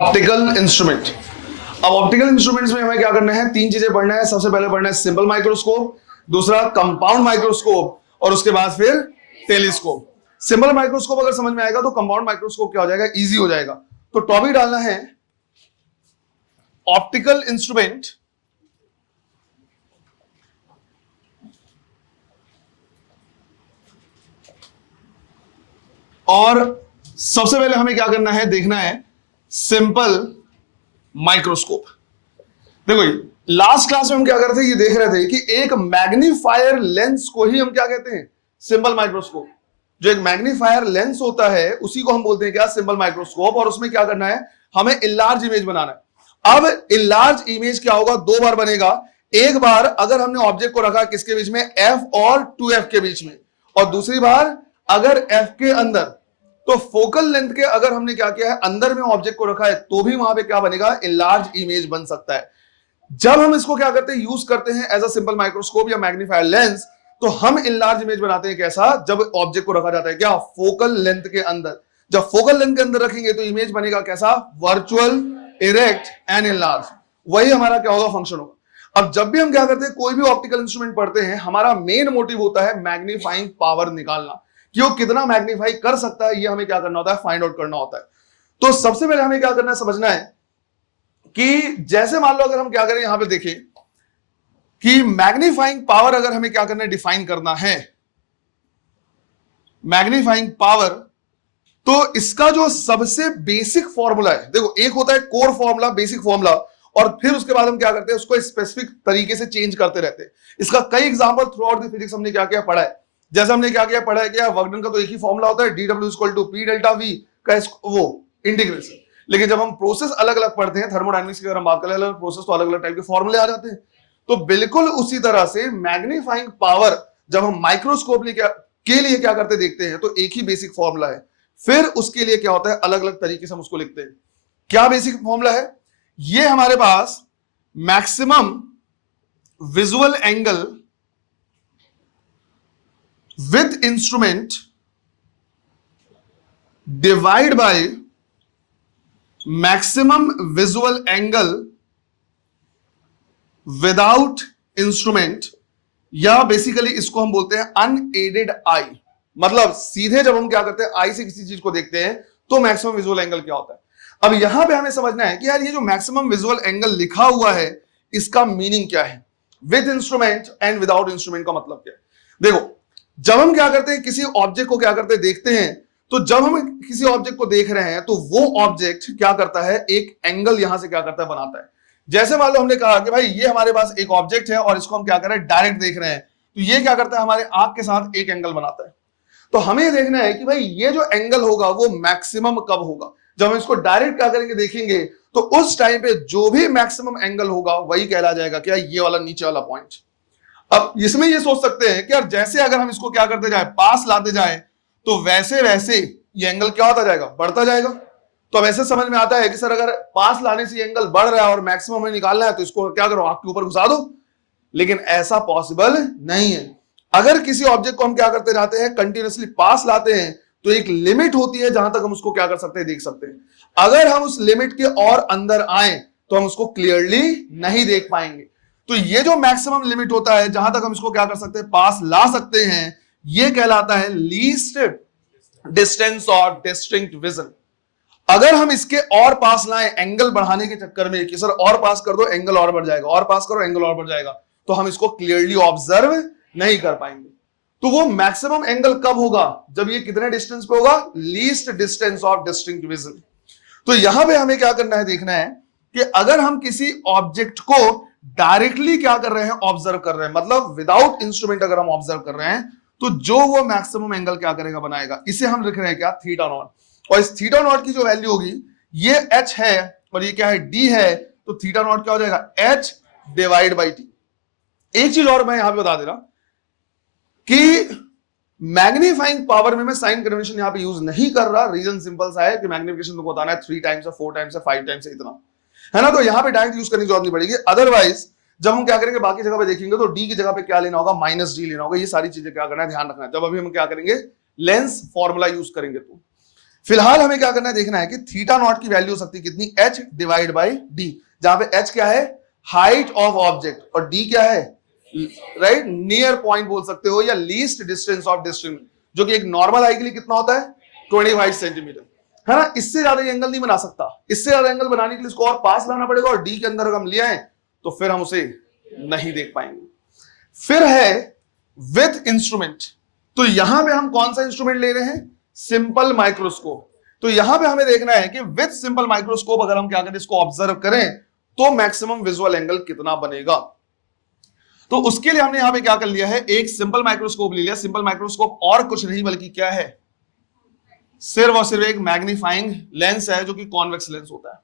Optical instrument. अब optical instruments में हमें क्या करना है, तीन चीजें पढ़ना है। सबसे पहले पढ़ना है सिंपल माइक्रोस्कोप, दूसरा कंपाउंड माइक्रोस्कोप, और उसके बाद फिर टेलीस्कोप। सिंपल माइक्रोस्कोप अगर समझ में आएगा तो कंपाउंड माइक्रोस्कोप क्या हो जाएगा, इजी हो जाएगा। तो टॉपिक डालना है ऑप्टिकल इंस्ट्रूमेंट और सबसे पहले हमें क्या करना है, देखना है सिंपल माइक्रोस्कोप। देखो लास्ट क्लास में हम क्या कर रहे थे, ये देख रहे थे कि एक मैग्नीफायर लेंस को ही हम क्या कहते हैं, सिंपल माइक्रोस्कोप। जो एक मैग्नीफायर लेंस होता है उसी को हम बोलते हैं क्या, सिंपल माइक्रोस्कोप। और उसमें क्या करना है, हमें इनलार्ज इमेज बनाना है। अब इनलार्ज इमेज क्या होगा, दो बार बनेगा। एक बार अगर हमने ऑब्जेक्ट को रखा किसके बीच में, F और 2F के बीच में, और दूसरी बार अगर F के अंदर, तो फोकल लेंथ के अगर हमने क्या किया है, अंदर में ऑब्जेक्ट को रखा है, तो भी वहां पे क्या बनेगा, इनलार्ज इमेज बन सकता है। जब हम इसको क्या करते हैं, यूज करते हैं एज अ सिंपल माइक्रोस्कोप या मैग्नीफायर लेंस, तो हम इनलार्ज इमेज बनाते हैं कैसा, जब ऑब्जेक्ट को रखा जाता है क्या, फोकल लेंथ के अंदर। जब फोकल लेंथ के अंदर रखेंगे तो इमेज बनेगा कैसा, वर्चुअल, इरेक्ट एंड इनलार्ज। वही हमारा क्या होगा, फंक्शन होगा। अब जब भी हम क्या करते हैं, कोई भी ऑप्टिकल इंस्ट्रूमेंट पढ़ते हैं, हमारा मेन मोटिव होता है मैग्नीफाइंग पावर निकालना, कि वो कितना मैग्नीफाई कर सकता है, ये हमें क्या करना होता है, फाइंड आउट करना होता है। तो सबसे पहले हमें क्या करना है, समझना है कि जैसे मान लो अगर हम क्या करें, यहां पे देखें कि मैग्नीफाइंग पावर अगर हमें क्या करना है, डिफाइन करना है मैग्नीफाइंग पावर, तो इसका जो सबसे बेसिक फॉर्मूला है, देखो एक होता है कोर फॉर्मूला, बेसिक फॉर्मूला, और फिर उसके बाद हम क्या करते हैं, उसको स्पेसिफिक तरीके से चेंज करते रहते हैं। इसका कई example through out the physics हमने क्या किया, पढ़ा है। जैसे हमने क्या किया, पढ़ा है क्या, वर्क डन का तो एक ही फॉर्मूला होता है, dw equal to p delta v का वो इंटीग्रेशन। लेकिन जब हम प्रोसेस अलग अलग पढ़ते हैं, थर्मोडायनेमिक्स की अगर हम बात करें, अलग प्रोसेस, तो अलग अलग टाइप के फॉर्मूले आ जाते हैं। तो बिल्कुल उसी तरह से मैग्नीफाइंग पावर जब हम माइक्रोस्कोप के लिए क्या करते देखते हैं, तो एक ही बेसिक फॉर्मूला है। फिर उसके लिए क्या होता है, अलग अलग तरीके से हम उसको लिखते हैं। क्या बेसिक फॉर्मूला है, ये हमारे पास maximum visual angle with instrument divide by maximum visual angle without instrument, या बेसिकली इसको हम बोलते हैं अनएडेड आई। मतलब सीधे जब हम क्या करते हैं, आई से किसी चीज को देखते हैं, तो मैक्सिमम विजुअल एंगल क्या होता है। अब यहां पे हमें समझना है कि यार ये जो मैक्सिमम विजुअल एंगल लिखा हुआ है, इसका मीनिंग क्या है, with instrument and without instrument का मतलब क्या है। देखो जब हम क्या करते हैं, किसी ऑब्जेक्ट को क्या करते हैं, देखते हैं, तो जब हम किसी ऑब्जेक्ट को देख रहे हैं, तो वो ऑब्जेक्ट क्या करता है, एक एंगल यहां से क्या करता है, बनाता है। जैसे मान लो हमने कहा कि भाई ये हमारे पास एक ऑब्जेक्ट है और इसको हम क्या कर रहे हैं, डायरेक्ट देख रहे हैं, तो ये क्या करता है, हमारे आंख के साथ एक एंगल बनाता है। तो हमें ये देखना है कि भाई ये जो एंगल होगा वो मैक्सिमम कब होगा, जब हम इसको डायरेक्ट क्या करेंगे, देखेंगे, तो उस टाइम पे जो भी मैक्सिमम एंगल होगा वही कहला जाएगा क्या, ये वाला नीचे वाला पॉइंट। अब इसमें ये सोच सकते हैं कि यार जैसे अगर हम इसको क्या करते जाए, पास लाते जाए, तो वैसे वैसे ये एंगल क्या होता जाएगा, बढ़ता जाएगा। तो अब ऐसे समझ में आता है कि सर अगर पास लाने से एंगल बढ़ रहा है और मैक्सिमम में निकालना है, तो इसको क्या करो, आंख के ऊपर घुसा दो। लेकिन ऐसा पॉसिबल नहीं है। अगर किसी ऑब्जेक्ट को हम क्या करते जाते हैं, कंटिन्यूअसली पास लाते हैं, तो एक लिमिट होती है जहां तक हम उसको क्या कर सकते हैं, देख सकते हैं। अगर हम उस लिमिट के और अंदर आए तो हम उसको क्लियरली नहीं देख पाएंगे। तो ये जो मैक्सिमम लिमिट होता है, जहां तक हम इसको क्या कर सकते हैं, पास ला सकते हैं, ये कहलाता है लीस्ट डिस्टेंस और डिस्टिंक्ट विजन। अगर हम इसके और पास लाएं एंगल बढ़ाने के चक्कर में, कि सर और पास कर दो एंगल और बढ़ जाएगा, और पास करो एंगल और बढ़ जाएगा, तो हम इसको क्लियरली ऑब्जर्व नहीं कर पाएंगे। तो वो मैक्सिमम एंगल कब होगा, जब ये कितने डिस्टेंस पे होगा, least distance of distinct vision. तो यहां पे हमें क्या करना है, देखना है कि अगर हम किसी ऑब्जेक्ट को डायरेक्टली क्या कर रहे हैं, ऑब्जर्व कर रहे हैं, मतलब विदाउट इंस्ट्रूमेंट अगर हम ऑब्जर्व कर रहे हैं, तो जो वो मैक्सिमम एंगल क्या करेगा, बनाएगा, इसे हम लिख रहे हैं क्या, थीटा नॉट। और इस थीटा नॉट की जो वैल्यू होगी, ये h है और ये क्या है, d है, तो थीटा नॉट क्या हो जाएगा, h डिवाइड बाई t। एक चीज और मैं यहां पे बता दे रहा कि मैग्नीफाइंग पावर में मैं साइन कन्वेंशन यहां पे यूज नहीं कर रहा। रीजन सिंपल सा है कि मैग्निफिकेशन तुमको बताना है 3 टाइम्स है, 4 टाइम्स है, 5 टाइम्स है, इतना है ना। तो यहां पे डायरेक्ट यूज करने की जरूरत नहीं पड़ेगी। अदरवाइज जब हम क्या करेंगे, बाकी जगह पे देखेंगे, तो d की जगह पे क्या लेना होगा, -d लेना होगा। ये सारी चीजें क्या करना है, ध्यान रखना है, जब अभी हम क्या करेंगे, लेंस फॉर्मूला यूज करेंगे। तो फिलहाल हमें क्या करना है, देखना है कि थीटा नॉट की वैल्यू हो सकती है कितनी, h डिवाइड बाई डी, जहां पे h क्या है, हाइट ऑफ ऑब्जेक्ट, और d क्या है, राइट, नियर पॉइंट बोल सकते हो या लीस्ट डिस्टेंस ऑफ डिस्टेंस, जो कि एक नॉर्मल आई के लिए कितना होता है, 25 सेंटीमीटर, है ना। इससे ज्यादा ये एंगल नहीं बना सकता, इससे ज्यादा एंगल बनाने के लिए इसको और पास लाना पड़ेगा, और डी के अंदर हम ले आए तो फिर हम उसे नहीं देख पाएंगे। फिर है विथ इंस्ट्रूमेंट, तो यहां पे हम कौन सा इंस्ट्रूमेंट ले रहे हैं, सिंपल माइक्रोस्कोप। तो यहां पे हमें देखना है कि विथ सिंपल माइक्रोस्कोप अगर हम क्या करें, इसको ऑब्जर्व करें तो मैक्सिमम विजुअल एंगल कितना बनेगा। तो उसके लिए हमने यहां पे क्या कर लिया है, एक सिंपल माइक्रोस्कोप ले लिया। सिंपल माइक्रोस्कोप और कुछ नहीं बल्कि क्या है, सिर्फ और सिर्फ एक मैग्नीफाइंग लेंस है, जो कि कॉन्वेक्स लेंस होता है।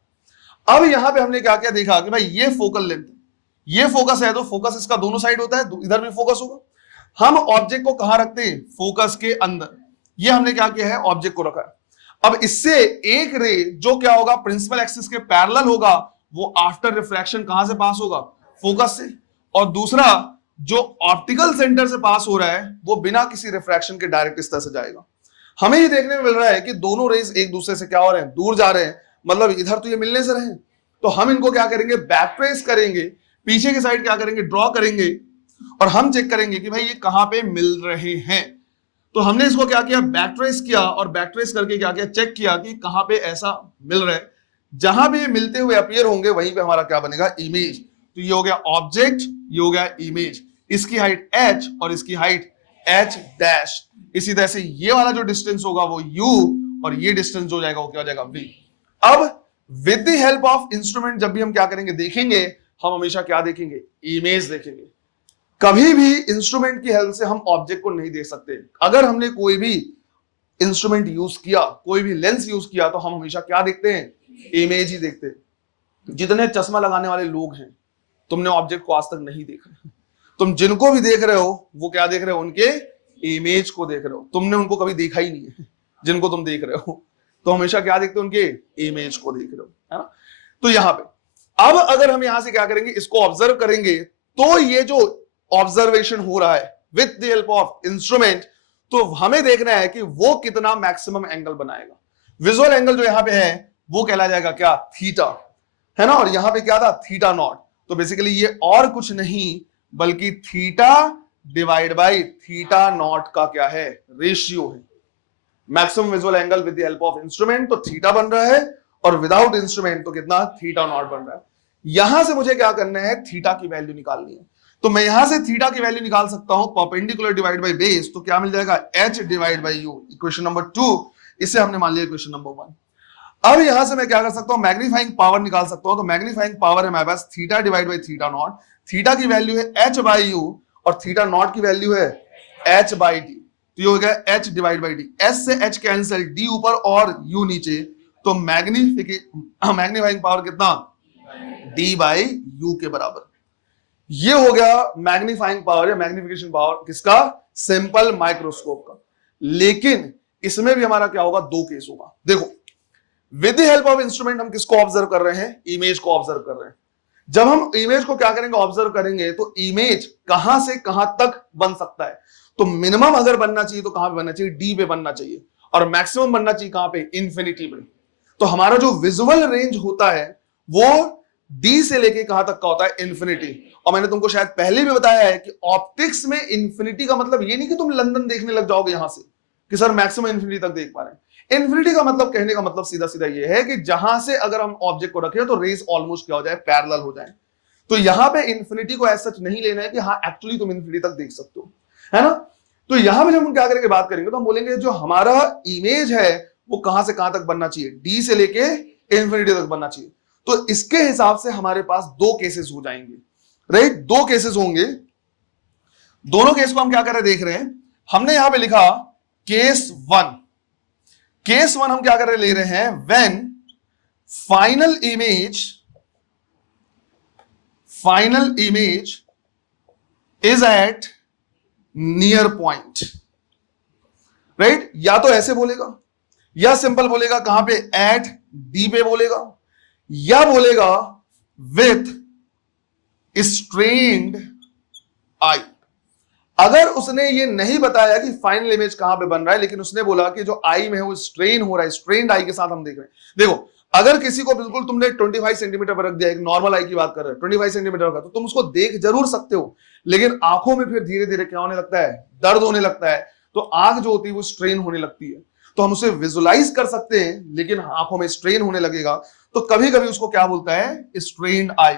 अब यहां पे हमने क्या क्या देखा कि भाई ये फोकल लेंथ, ये फोकस है, तो फोकस इसका दोनों साइड होता है, इधर भी फोकस होगा। हम ऑब्जेक्ट को कहां रखते हैं, फोकस के अंदर। ये हमने क्या किया है, ऑब्जेक्ट को रखा है। अब इससे एक रे जो क्या होगा, प्रिंसिपल एक्सिस के पैरेलल होगा, वो आफ्टर रिफ्रैक्शन कहां से पास होगा, फोकस से। और दूसरा जो ऑप्टिकल सेंटर से पास हो रहा है, वो बिना किसी रिफ्रैक्शन के डायरेक्ट इस तरह से जाएगा। हमें ये देखने में मिल रहा है कि दोनों रेज एक दूसरे से क्या हो रहे हैं, दूर जा रहे हैं, मतलब इधर तो ये मिलने से रहे। तो हम इनको क्या करेंगे, बैक ट्रेस करेंगे, पीछे की साइड क्या करेंगे, ड्रॉ करेंगे, और हम चेक करेंगे कि भाई ये कहां पे मिल रहे हैं। तो हमने इसको क्या किया, बैक ट्रेस किया, और बैक ट्रेस करके क्या किया, चेक किया कि कहां पे ऐसा मिल रहा है। जहां भी ये मिलते हुए अपीयर होंगे वहीं पे हमारा क्या बनेगा, इमेज। तो ये हो गया ऑब्जेक्ट, ये हो गया इमेज। इसकी हाइट h और इसकी हाइट h डैश। इसी तरह से ये वाला जो डिस्टेंस होगा वो u, और ये डिस्टेंस जो जाएगा वो क्या हो जाएगा, v। अब with the help of instrument जब भी हम क्या करेंगे, देखेंगे, हम हमेशा क्या देखेंगे, इमेज देखेंगे। कभी भी इंस्ट्रूमेंट की हेल्प से हम ऑब्जेक्ट को नहीं देख सकते। अगर हमने कोई भी इंस्ट्रूमेंट यूज किया, कोई भी लेंस यूज किया, तो हम हमेशा क्या देखते हैं, इमेज ही देखते हैं। जितने चश्मा लगाने वाले लोग हैं, तुमने ऑब्जेक्ट को आज तक नहीं देखा। तुम जिनको भी देख रहे हो वो क्या देख रहे हो, उनके इमेज को देख रहे हो। तुमने उनको कभी देखा ही नहीं है जिनको तुम देख रहे हो, तो हमेशा क्या देखते हो, उनके इमेज को देख रहे हो, है ना। तो यहां पे अब अगर हम यहां से क्या करेंगे, इसको ऑब्जर्व करेंगे, तो ये जो ऑब्जर्वेशन हो रहा है with the help of instrument, तो हमें देखना है कि वो कितना मैक्सिमम एंगल बनाएगा। विजुअल एंगल जो यहां पे है वो कहला जाएगा क्या, थीटा, है ना। और यहां पे क्या था, थीटा नॉट। तो बेसिकली ये और कुछ नहीं बल्कि theta divide by theta not का क्या है, रेशियो है। Maximum visual angle with the help of instrument तो थीटा बन रहा है, और विदाउट इंस्ट्रूमेंट तो कितना, थीटा नॉट बन रहा है। यहां से मुझे क्या करना है, थीटा की वैल्यू निकालनी है। तो मैं यहां से थीटा की वैल्यू निकाल सकता हूं, परपेंडिकुलर डिवाइड बाई बेस, तो क्या मिल जाएगा, h divide by u, equation number 2। इसे हमने मान लिया इक्वेशन नंबर 1। अब यहां से मैं क्या कर सकता हूं, मैग्नीफाइंग पावर निकाल सकता हूं। तो मैग्नीफाइंग पावर है मेरे पास theta divide by theta naught. Theta की वैल्यू है h बाई u, और थीटा नॉट की वैल्यू है h बाई d। तो ये हो गया h divide by d, s से h कैंसिल, d ऊपर और u नीचे, तो मैग्नीफाइंग पावर कितना, d बाई u के बराबर। ये हो गया मैग्नीफाइंग पावर या मैग्निफिकेशन पावर किसका, सिंपल माइक्रोस्कोप का। लेकिन इसमें भी हमारा क्या होगा, दो केस होगा। देखो, with the help of instrument हम किसको ऑब्जर्व कर रहे हैं, इमेज को ऑब्जर्व कर रहे हैं। जब हम इमेज को क्या करेंगे, ऑब्जर्व करेंगे, तो इमेज कहां से कहां तक बन सकता है। तो मिनिमम अगर बनना चाहिए तो कहां पे बनना चाहिए, डी पे बनना चाहिए, और मैक्सिमम बनना चाहिए कहां पे, इंफिनिटी पे। तो हमारा जो विजुअल रेंज होता है वो डी से लेके कहां तक का होता है, इंफिनिटी। और मैंने तुमको शायद पहले भी बताया है कि ऑप्टिक्स में इंफिनिटी का मतलब ये नहीं कि तुम लंदन देखने लग जाओगे यहां से कि सर मैक्सिमम इंफिनिटी तक देख पा रहे हैं। इंफिनिटी का मतलब, कहने का मतलब सीधा सीधा ये है कि जहां से अगर हम ऑब्जेक्ट को रखें तो रेज ऑलमोस्ट क्या हो जाए, पैरेलल हो जाए। तो यहां पे इंफिनिटी को ऐसा नहीं लेना है कि हाँ एक्चुअली तुम इंफिनिटी तक देख सकते हो, है ना। तो यहां पे जब हम क्या करेंगे, बात करेंगे, तो हम बोलेंगे जो हमारा इमेज है वो कहां से कहां तक बनना चाहिए, डी से लेके इंफिनिटी तक बनना चाहिए। तो इसके हिसाब से हमारे पास दो केसेस हो जाएंगे, राइट, दो केसेस होंगे। दोनों केस को हम क्या कर रहे हैं, देख रहे हैं। हमने यहां पे लिखा केस 1। केस 1 हम क्या कर रहे, ले रहे हैं, when final image is at near point, right. या तो ऐसे बोलेगा, या सिंपल बोलेगा कहां पे, एट डी पे बोलेगा, या बोलेगा विथ स्ट्रेन्ड आई। अगर उसने ये नहीं बताया कि फाइनल इमेज कहां पे बन रहा है, लेकिन उसने बोला कि जो आई में है वो स्ट्रेन हो रहा है, स्ट्रेन्ड आई के साथ हम देख रहे हैं। देखो, अगर किसी को बिल्कुल तुमने 25 सेंटीमीटर पर रख दिया, एक नॉर्मल आई की बात कर रहे हो, 25 सेंटीमीटर का, तो तुम उसको देख जरूर सकते हो, लेकिन आंखों में फिर धीरे धीरे क्या होने लगता है, दर्द होने लगता है, तो आंख जो होती है वो स्ट्रेन होने लगती है। तो हम उसे विजुलाइज कर सकते हैं, लेकिन आंखों में स्ट्रेन होने लगेगा, तो कभी कभी उसको क्या बोलता है, स्ट्रेन्ड आई।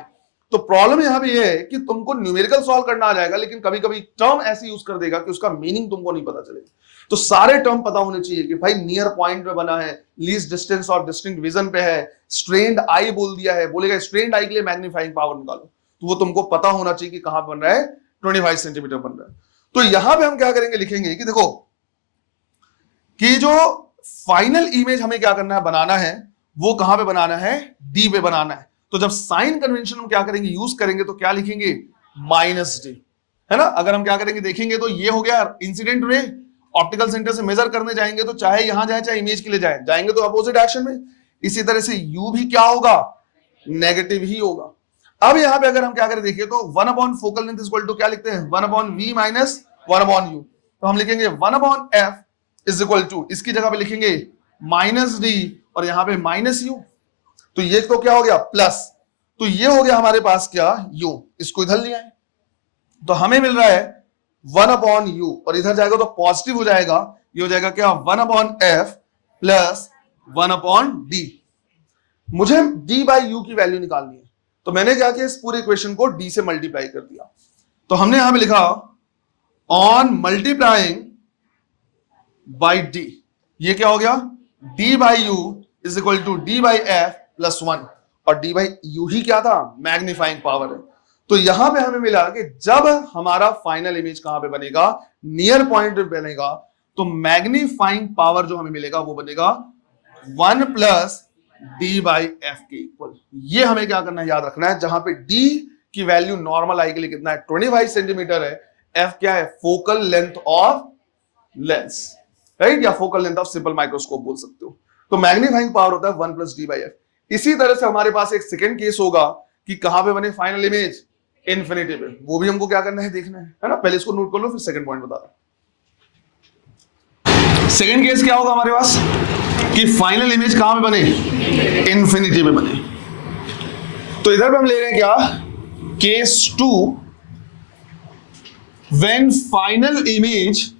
तो प्रॉब्लम यहां भी है कि तुमको न्यूमेरिकल सॉल्व करना आ जाएगा, लेकिन कभी कभी टर्म ऐसी यूज कर देगा कि उसका मीनिंग तुमको नहीं पता चलेगा। तो सारे टर्म पता होने चाहिए कि भाई नियर पॉइंट पे बना है, लीस्ट डिस्टेंस और डिस्टिंक्ट विजन पे है, स्ट्रेन्ड आई बोल दिया है, बोलेगा स्ट्रेन्ड आई के लिए मैग्नीफाइंग पावर निकालो, तो वो तुमको पता होना चाहिए कि कहां बन रहा है, 25 सेंटीमीटर बन रहा है। तो यहां पे हम क्या करेंगे, लिखेंगे कि देखो कि जो फाइनल इमेज हमें क्या करना है, बनाना है, वो कहां पे बनाना है, डी पे बनाना है। तो जब साइन कन्वेंशन हम क्या करेंगे, यूज करेंगे, तो क्या लिखेंगे, -d, है ना। अगर हम क्या करेंगे, देखेंगे तो ये हो गया इंसिडेंट रे, ऑप्टिकल सेंटर से मेजर करने जाएंगे तो चाहे यहां जाए चाहे इमेज के लिए जाएंगे तो अपोजिट डायरेक्शन में। इसी तरह से u भी क्या होगा, नेगेटिव ही होगा। अब यहां पे अगर हम क्या करें, देखिए तो 1/, फोकल लेंथ इक्वल टू क्या लिखते हैं, 1/v माइनस 1/u। तो हम लिखेंगे 1/f इज इक्वल टू, इसकी जगह पे लिखेंगे -d और यहां पे -u। तो ये तो क्या हो गया, प्लस, तो ये हो गया हमारे पास क्या, u, इसको इधर लिया है, तो हमें मिल रहा है 1/u, और इधर जाएगा तो पॉजिटिव हो जाएगा, ये हो जाएगा क्या, 1/f प्लस 1/d। मुझे d बाई u की वैल्यू निकालनी है, तो मैंने क्या किया, इस पूरे इक्वेशन को d से मल्टीप्लाई कर दिया। तो हमने यहां पे लिखा ऑन मल्टीप्लाइंग बाई d, ये क्या हो गया, d by u is equal to d by f plus 1, और d बाई u ही क्या था, मैग्नीफाइंग पावर है। तो यहां पे हमें मिला कि जब हमारा फाइनल इमेज कहां पे बनेगा, नियर पॉइंट पे बनेगा, तो मैग्नीफाइंग पावर जो हमें मिलेगा वो बनेगा 1 प्लस d बाई एफ के इक्वल। ये हमें क्या करना है, याद रखना है, जहां पे d की वैल्यू नॉर्मल आई के लिए कितना है, 25 सेंटीमीटर है, f क्या है, focal length of lens, right, या focal length of simple microscope बोल सकते हो। तो मैग्नीफाइंग पावर होता है 1 प्लस d बाई एफ। इसी तरह से हमारे पास एक सेकंड केस होगा कि कहां पे बने फाइनल इमेज, इन्फिनिटी पे, वो भी हमको क्या करना है, देखना है ना। पहले इसको नोट कर लो, फिर सेकंड पॉइंट बता रहा। सेकंड केस क्या होगा हमारे पास, कि फाइनल इमेज कहां पे बने, इन्फिनिटी पे बने। तो इधर पे हम ले रहे हैं क्या, case 2, when final image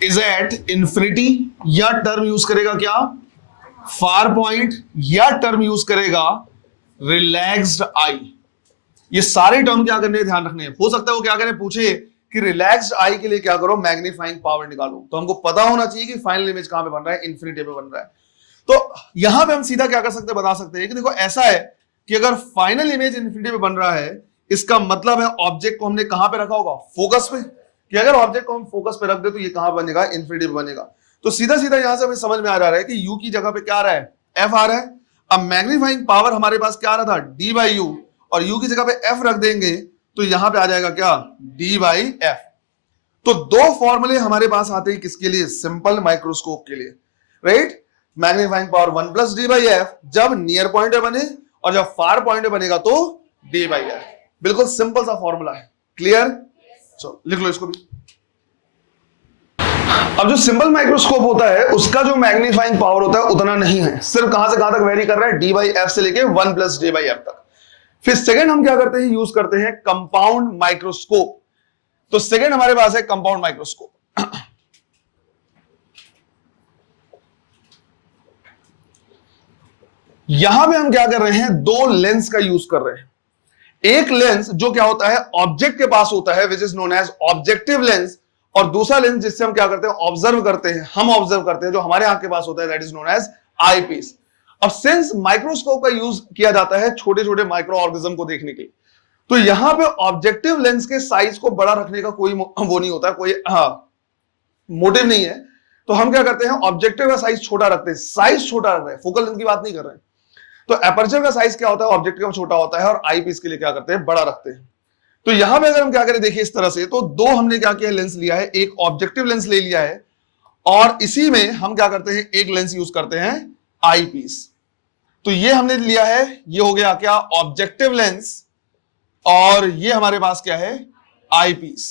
is at infinity, या टर्म यूज करेगा क्या, फार पॉइंट, या टर्म यूज करेगा रिलैक्स्ड आई। ये सारे टर्म क्या करने, ध्यान रखने हैं। हो सकता है वो क्या करें, पूछे कि रिलैक्स्ड आई के लिए क्या करो, मैग्नीफाइंग पावर निकालो। तो हमको पता होना चाहिए कि फाइनल इमेज कहां पे बन रहा है, इन्फिनिटी पे बन रहा है। तो यहां पे हम सीधा क्या कर सकते हैं, बता सकते हैं कि देखो ऐसा है कि अगर फाइनल इमेज इन्फिनिटी पे बन रहा है, इसका मतलब है ऑब्जेक्ट को हमने कहां पे रखा होगा, फोकस पे, कि अगर ऑब्जेक्ट को हम फोकस पे रख दे तो ये कहां बनेगा, इन्फिनिटी पे बनेगा। तो सीधा सीधा यहां से हमें समझ में आ रहा है कि u की जगह पे क्या आ रहा है, f आ रहा है। अब मैग्नीफाइंग पावर हमारे पास क्या आ रहा था, d बाई u, और u की जगह पे f रख देंगे तो यहां पे आ जाएगा क्या, d बाई f। तो दो फॉर्मूले हमारे पास आते हैं किसके लिए, सिंपल माइक्रोस्कोप के लिए, right. Magnifying power 1 plus d by f जब नियर पॉइंट पे बने, और जब फार पॉइंट पे बनेगा तो d बाई f। बिल्कुल सिंपल सा फॉर्मूला है, क्लियर। चलो लिख लो इसको भी। अब जो सिंपल माइक्रोस्कोप होता है उसका जो मैग्नीफाइंग पावर होता है उतना नहीं है, सिर्फ कहां से कहां तक वेरी कर रहा है, d बाई एफ से लेके 1 प्लस d बाई एफ तक। फिर सेकंड हम क्या करते हैं, यूज करते हैं कंपाउंड माइक्रोस्कोप। तो सेकंड हमारे पास है कंपाउंड माइक्रोस्कोप। यहां पे हम क्या कर रहे हैं, दो लेंस का यूज कर रहे हैं। एक लेंस जो क्या होता है, ऑब्जेक्ट के पास होता है, which is known as objective lens, और दूसरा लेंस जिससे हम क्या करते हैं, ऑब्जर्व करते हैं, हम ऑब्जर्व करते हैं, जो हमारे आंख के पास होता है, that is known as eyepiece. अब सिंस माइक्रोस्कोप का यूज किया जाता है छोटे छोटे माइक्रो ऑर्गेनिज्म को देखने के लिए, तो यहां पे ऑब्जेक्टिव लेंस के साइज को बड़ा रखने का कोई वो नहीं होता, कोई मोटिव नहीं है। तो हम क्या करते हैं, ऑब्जेक्टिव का साइज छोटा रखते हैं, साइज छोटा रख रहे हैं, फोकल लेंथ की बात नहीं कर रहे हैं। तो एपर्चर का साइज क्या होता है, ऑब्जेक्टिव का छोटा होता है, और आई पीस के लिए क्या करते हैं, बड़ा रखते हैं। तो यहां पे अगर हम क्या करें, देखिए इस तरह से, तो दो हमने क्या किया, लेंस लिया है, एक ऑब्जेक्टिव लेंस ले लिया है, और इसी में हम क्या करते हैं, एक लेंस यूज करते हैं आई पीस। तो ये हमने लिया है, ये हो गया क्या, ऑब्जेक्टिव लेंस, और ये हमारे पास क्या है, आईपीस।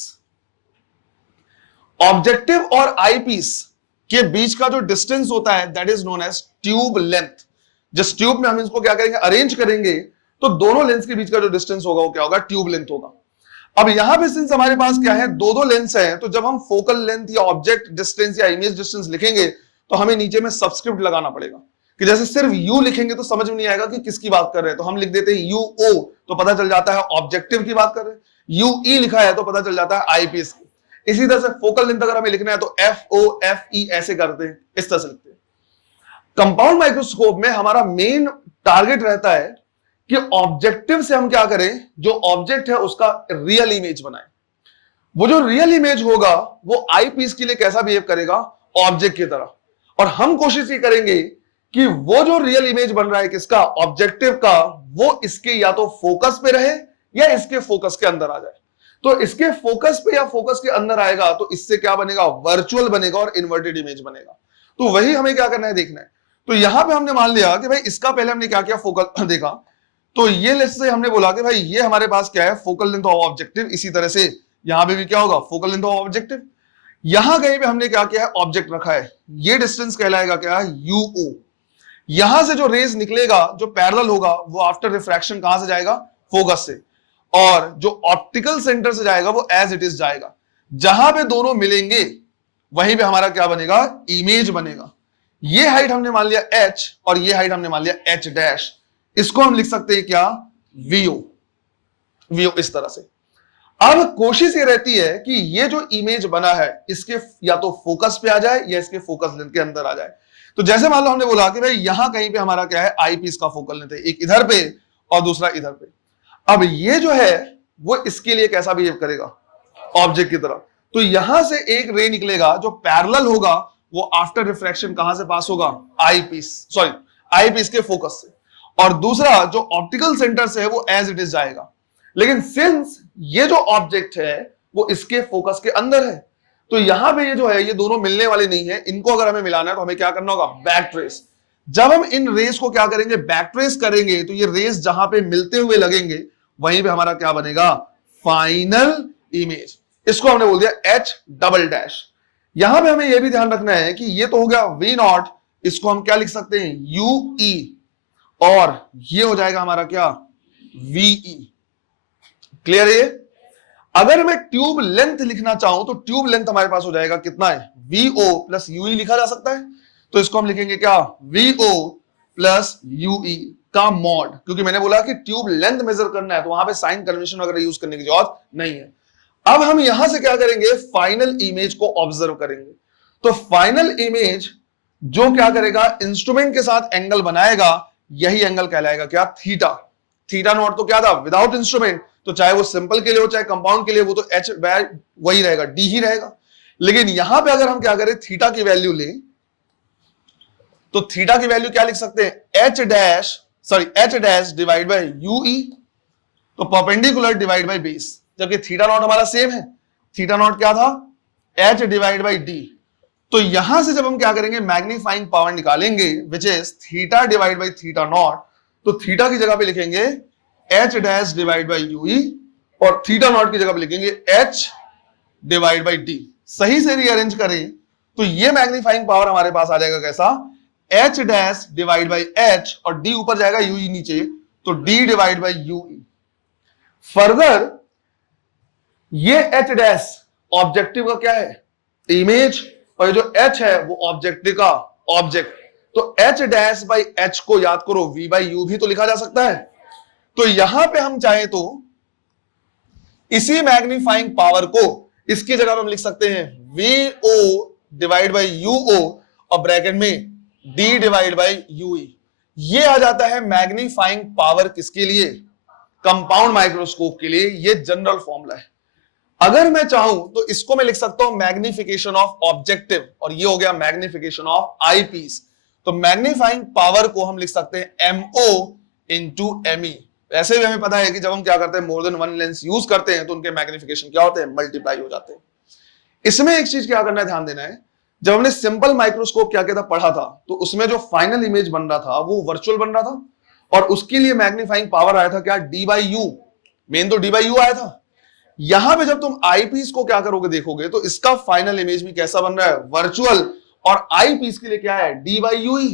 ऑब्जेक्टिव और आईपीस के बीच का जो डिस्टेंस होता है that is known as tube length. जिस ट्यूब में हम इसको क्या करेंगे, अरेंज करेंगे, तो दोनों लेंस के बीच का जो डिस्टेंस होगा वो क्या होगा, ट्यूब लेंथ होगा। अब यहां पे सिंस हमारे पास क्या है, दो लेंस है, तो जब हम फोकल लेंथ या ऑब्जेक्ट डिस्टेंस या इमेज डिस्टेंस लिखेंगे तो हमें नीचे में सबस्क्रिप्ट लगाना पड़ेगा। कि जैसे सिर्फ यू लिखेंगे तो समझ में नहीं आएगा कि किसकी बात कर रहे हैं, तो हम लिख देते हैं यू ओ, तो पता चल जाता है ऑब्जेक्टिव की बात कर रहे हैं। यू ई लिखा है तो पता चल जाता है आईपीएस की। इसी तरह से फोकल लेंथ अगर हमें लिखना है तो एफ ओ एफ ई ऐसे करते हैं, इस तरह से लिखते हैं। कंपाउंड माइक्रोस्कोप में हमारा मेन टारगेट रहता है कि ऑब्जेक्टिव से हम क्या करें, जो ऑब्जेक्ट है उसका रियल इमेज बनाएं। वो जो रियल इमेज होगा वो आईपीस के लिए कैसा बिहेव करेगा, ऑब्जेक्ट की तरह। और हम कोशिश ये करेंगे कि वो जो रियल इमेज बन रहा है किसका, ऑब्जेक्टिव का, वो इसके या तो फोकस पे रहे या इसके फोकस के अंदर आ जाए। तो इसके फोकस पे या फोकस के अंदर आएगा तो इससे क्या बनेगा, वर्चुअल बनेगा और इन्वर्टेड इमेज बनेगा। तो वही हमें क्या करना है, देखना है। तो यहां पे हमने मान लिया कि भाई इसका पहले हमने क्या किया, फोकल देखा, तो ये लिस्ट से हमने बोला कि भाई ये हमारे पास क्या है, फोकल लेंथ ऑफ ऑब्जेक्टिव। इसी तरह से यहां पे भी क्या होगा, फोकल लेंथ ऑफ ऑब्जेक्टिव। यहां कहीं पे हमने क्या किया है, ऑब्जेक्ट रखा है, ये डिस्टेंस कहलाएगा क्या, यूओ। यहां से जो रेज निकलेगा, जो पैरेलल होगा, वो आफ्टर रिफ्रैक्शन कहां से जाएगा, फोकस से, और जो ऑप्टिकल सेंटर से जाएगा वो एज इट इज जाएगा। जहां पे दोनों मिलेंगे वहीं पे हमारा क्या बनेगा, इमेज बनेगा। ये हाइट हमने मान लिया h और ये हाइट हमने मान लिया h डैश। इसको हम लिख सकते हैं क्या, vo। vo इस तरह से। अब कोशिश ये रहती है कि ये जो इमेज बना है इसके या तो फोकस पे आ जाए या इसके फोकस लेंथ के अंदर आ जाए। तो जैसे मान लो हमने बोला कि भाई यहां कहीं पे हमारा क्या है, आईपीस का फोकल लेंथ है, एक इधर पे और दूसरा इधर पे। अब ये जो है वो इसके लिए कैसा बिहेव करेगा, ऑब्जेक्ट की तरह। तो यहां से एक रे निकलेगा जो पैरेलल होगा, वो आफ्टर रिफ्रैक्शन कहां से पास होगा, आईपीस, सॉरी आईपीस के फोकस से, और दूसरा जो ऑप्टिकल सेंटर से है वो एज इट इज जाएगा। लेकिन सिंस ये जो ऑब्जेक्ट है वो इसके फोकस के अंदर है, तो यहां पे ये जो है ये दोनों मिलने वाले नहीं है। इनको अगर हमें मिलाना है तो हमें क्या करना होगा, बैक ट्रेस। जब हम इन रेस को क्या करेंगे, बैक ट्रेस करेंगे, तो ये रेस जहां पे मिलते हुए लगेंगे वहीं पे हमारा क्या बनेगा, फाइनल इमेज। इसको हमने बोल दिया एच डबल डैश। यहां पे हमें यह भी ध्यान रखना है कि ये तो हो गया वी नॉट, इसको हम क्या लिख सकते हैं, यू ई, और ये हो जाएगा हमारा क्या, वीई। क्लियर है। अगर मैं ट्यूब लेंथ लिखना चाहूं तो ट्यूब लेंथ हमारे पास हो जाएगा कितना है, वीओ प्लस यूई लिखा जा सकता है। तो इसको हम लिखेंगे क्या, वीओ प्लस यूई का मॉड, क्योंकि मैंने बोला कि ट्यूब लेंथ मेजर करना है तो वहां पे साइन कन्वेंशन वगैरह यूज करने की जरूरत नहीं है। अब हम यहां से क्या करेंगे, फाइनल इमेज को ऑब्जर्व करेंगे। तो फाइनल इमेज जो क्या करेगा, इंस्ट्रूमेंट के साथ एंगल बनाएगा, यही एंगल कहलाएगा क्या, थीटा। थीटा नॉट तो क्या था, विदाउट इंस्ट्रूमेंट, तो चाहे वो सिंपल के लिए हो चाहे कंपाउंड के लिए, वो तो एच वही रहेगा, डी ही रहेगा। लेकिन यहां पे अगर हम क्या करें, थीटा की वैल्यू लें, तो थीटा की वैल्यू क्या लिख सकते हैं, h dash, sorry h dash divide by u e, तो परपेंडिकुलर डिवाइड बाय बेस। जबकि थीटा नॉट हमारा सेम है, थीटा नॉट क्या था, एच डिवाइड बाय डी। तो यहां से जब हम क्या करेंगे, मैग्नीफाइंग पावर निकालेंगे, which is theta divide by theta naught. तो थीटा की जगह पे लिखेंगे h dash divide by u e, और थीटा नॉट की जगह पे लिखेंगे एच डिवाइड बाय डी। सही से रीअरेंज करें तो ये मैग्नीफाइंग पावर हमारे पास आ जाएगा कैसा, h dash divide by h, और डी ऊपर जाएगा यूई नीचे, तो d divide by u e. Further ये एच डैश ऑब्जेक्टिव का क्या है, इमेज, और जो एच है वो ऑब्जेक्टिव का ऑब्जेक्ट। तो एच डैश बाई एच को याद करो, वी बाई यू भी तो लिखा जा सकता है। तो यहां पे हम चाहे तो इसी मैग्नीफाइंग पावर को इसकी जगह पर हम लिख सकते हैं v o divide by u o, और ब्रैकेट में डी डिवाइड बाई यूई। ये आ जाता है मैग्नीफाइंग पावर किसके लिए, कंपाउंड माइक्रोस्कोप के लिए। ये जनरल फॉर्मूला है। अगर मैं चाहूं तो इसको मैं लिख सकता हूं मैग्निफिकेशन ऑफ ऑब्जेक्टिव, और ये हो गया मैग्निफिकेशन ऑफ आईपीस। तो मैग्नीफाइंग पावर को हम लिख सकते हैं MO इंटू ME। ऐसे भी हमें पता है कि जब हम क्या करते हैं, more than one lens use करते हैं तो उनके मैग्निफिकेशन क्या होते हैं, मल्टीप्लाई हो जाते हैं। इसमें एक चीज क्या करना है, ध्यान देना है, जब हमने सिंपल माइक्रोस्कोप क्या कहता पढ़ा था, तो उसमें जो फाइनल इमेज बन रहा था वो वर्चुअल बन रहा था, और उसके लिए मैग्नीफाइंग पावर आया था क्या, D/U। मेन तो डी बाई यू आया था। यहां पे जब तुम आई पीस को क्या करोगे देखोगे तो इसका फाइनल इमेज भी कैसा बन रहा है, वर्चुअल, और आई पीस के लिए क्या है, डी बाई यू ही।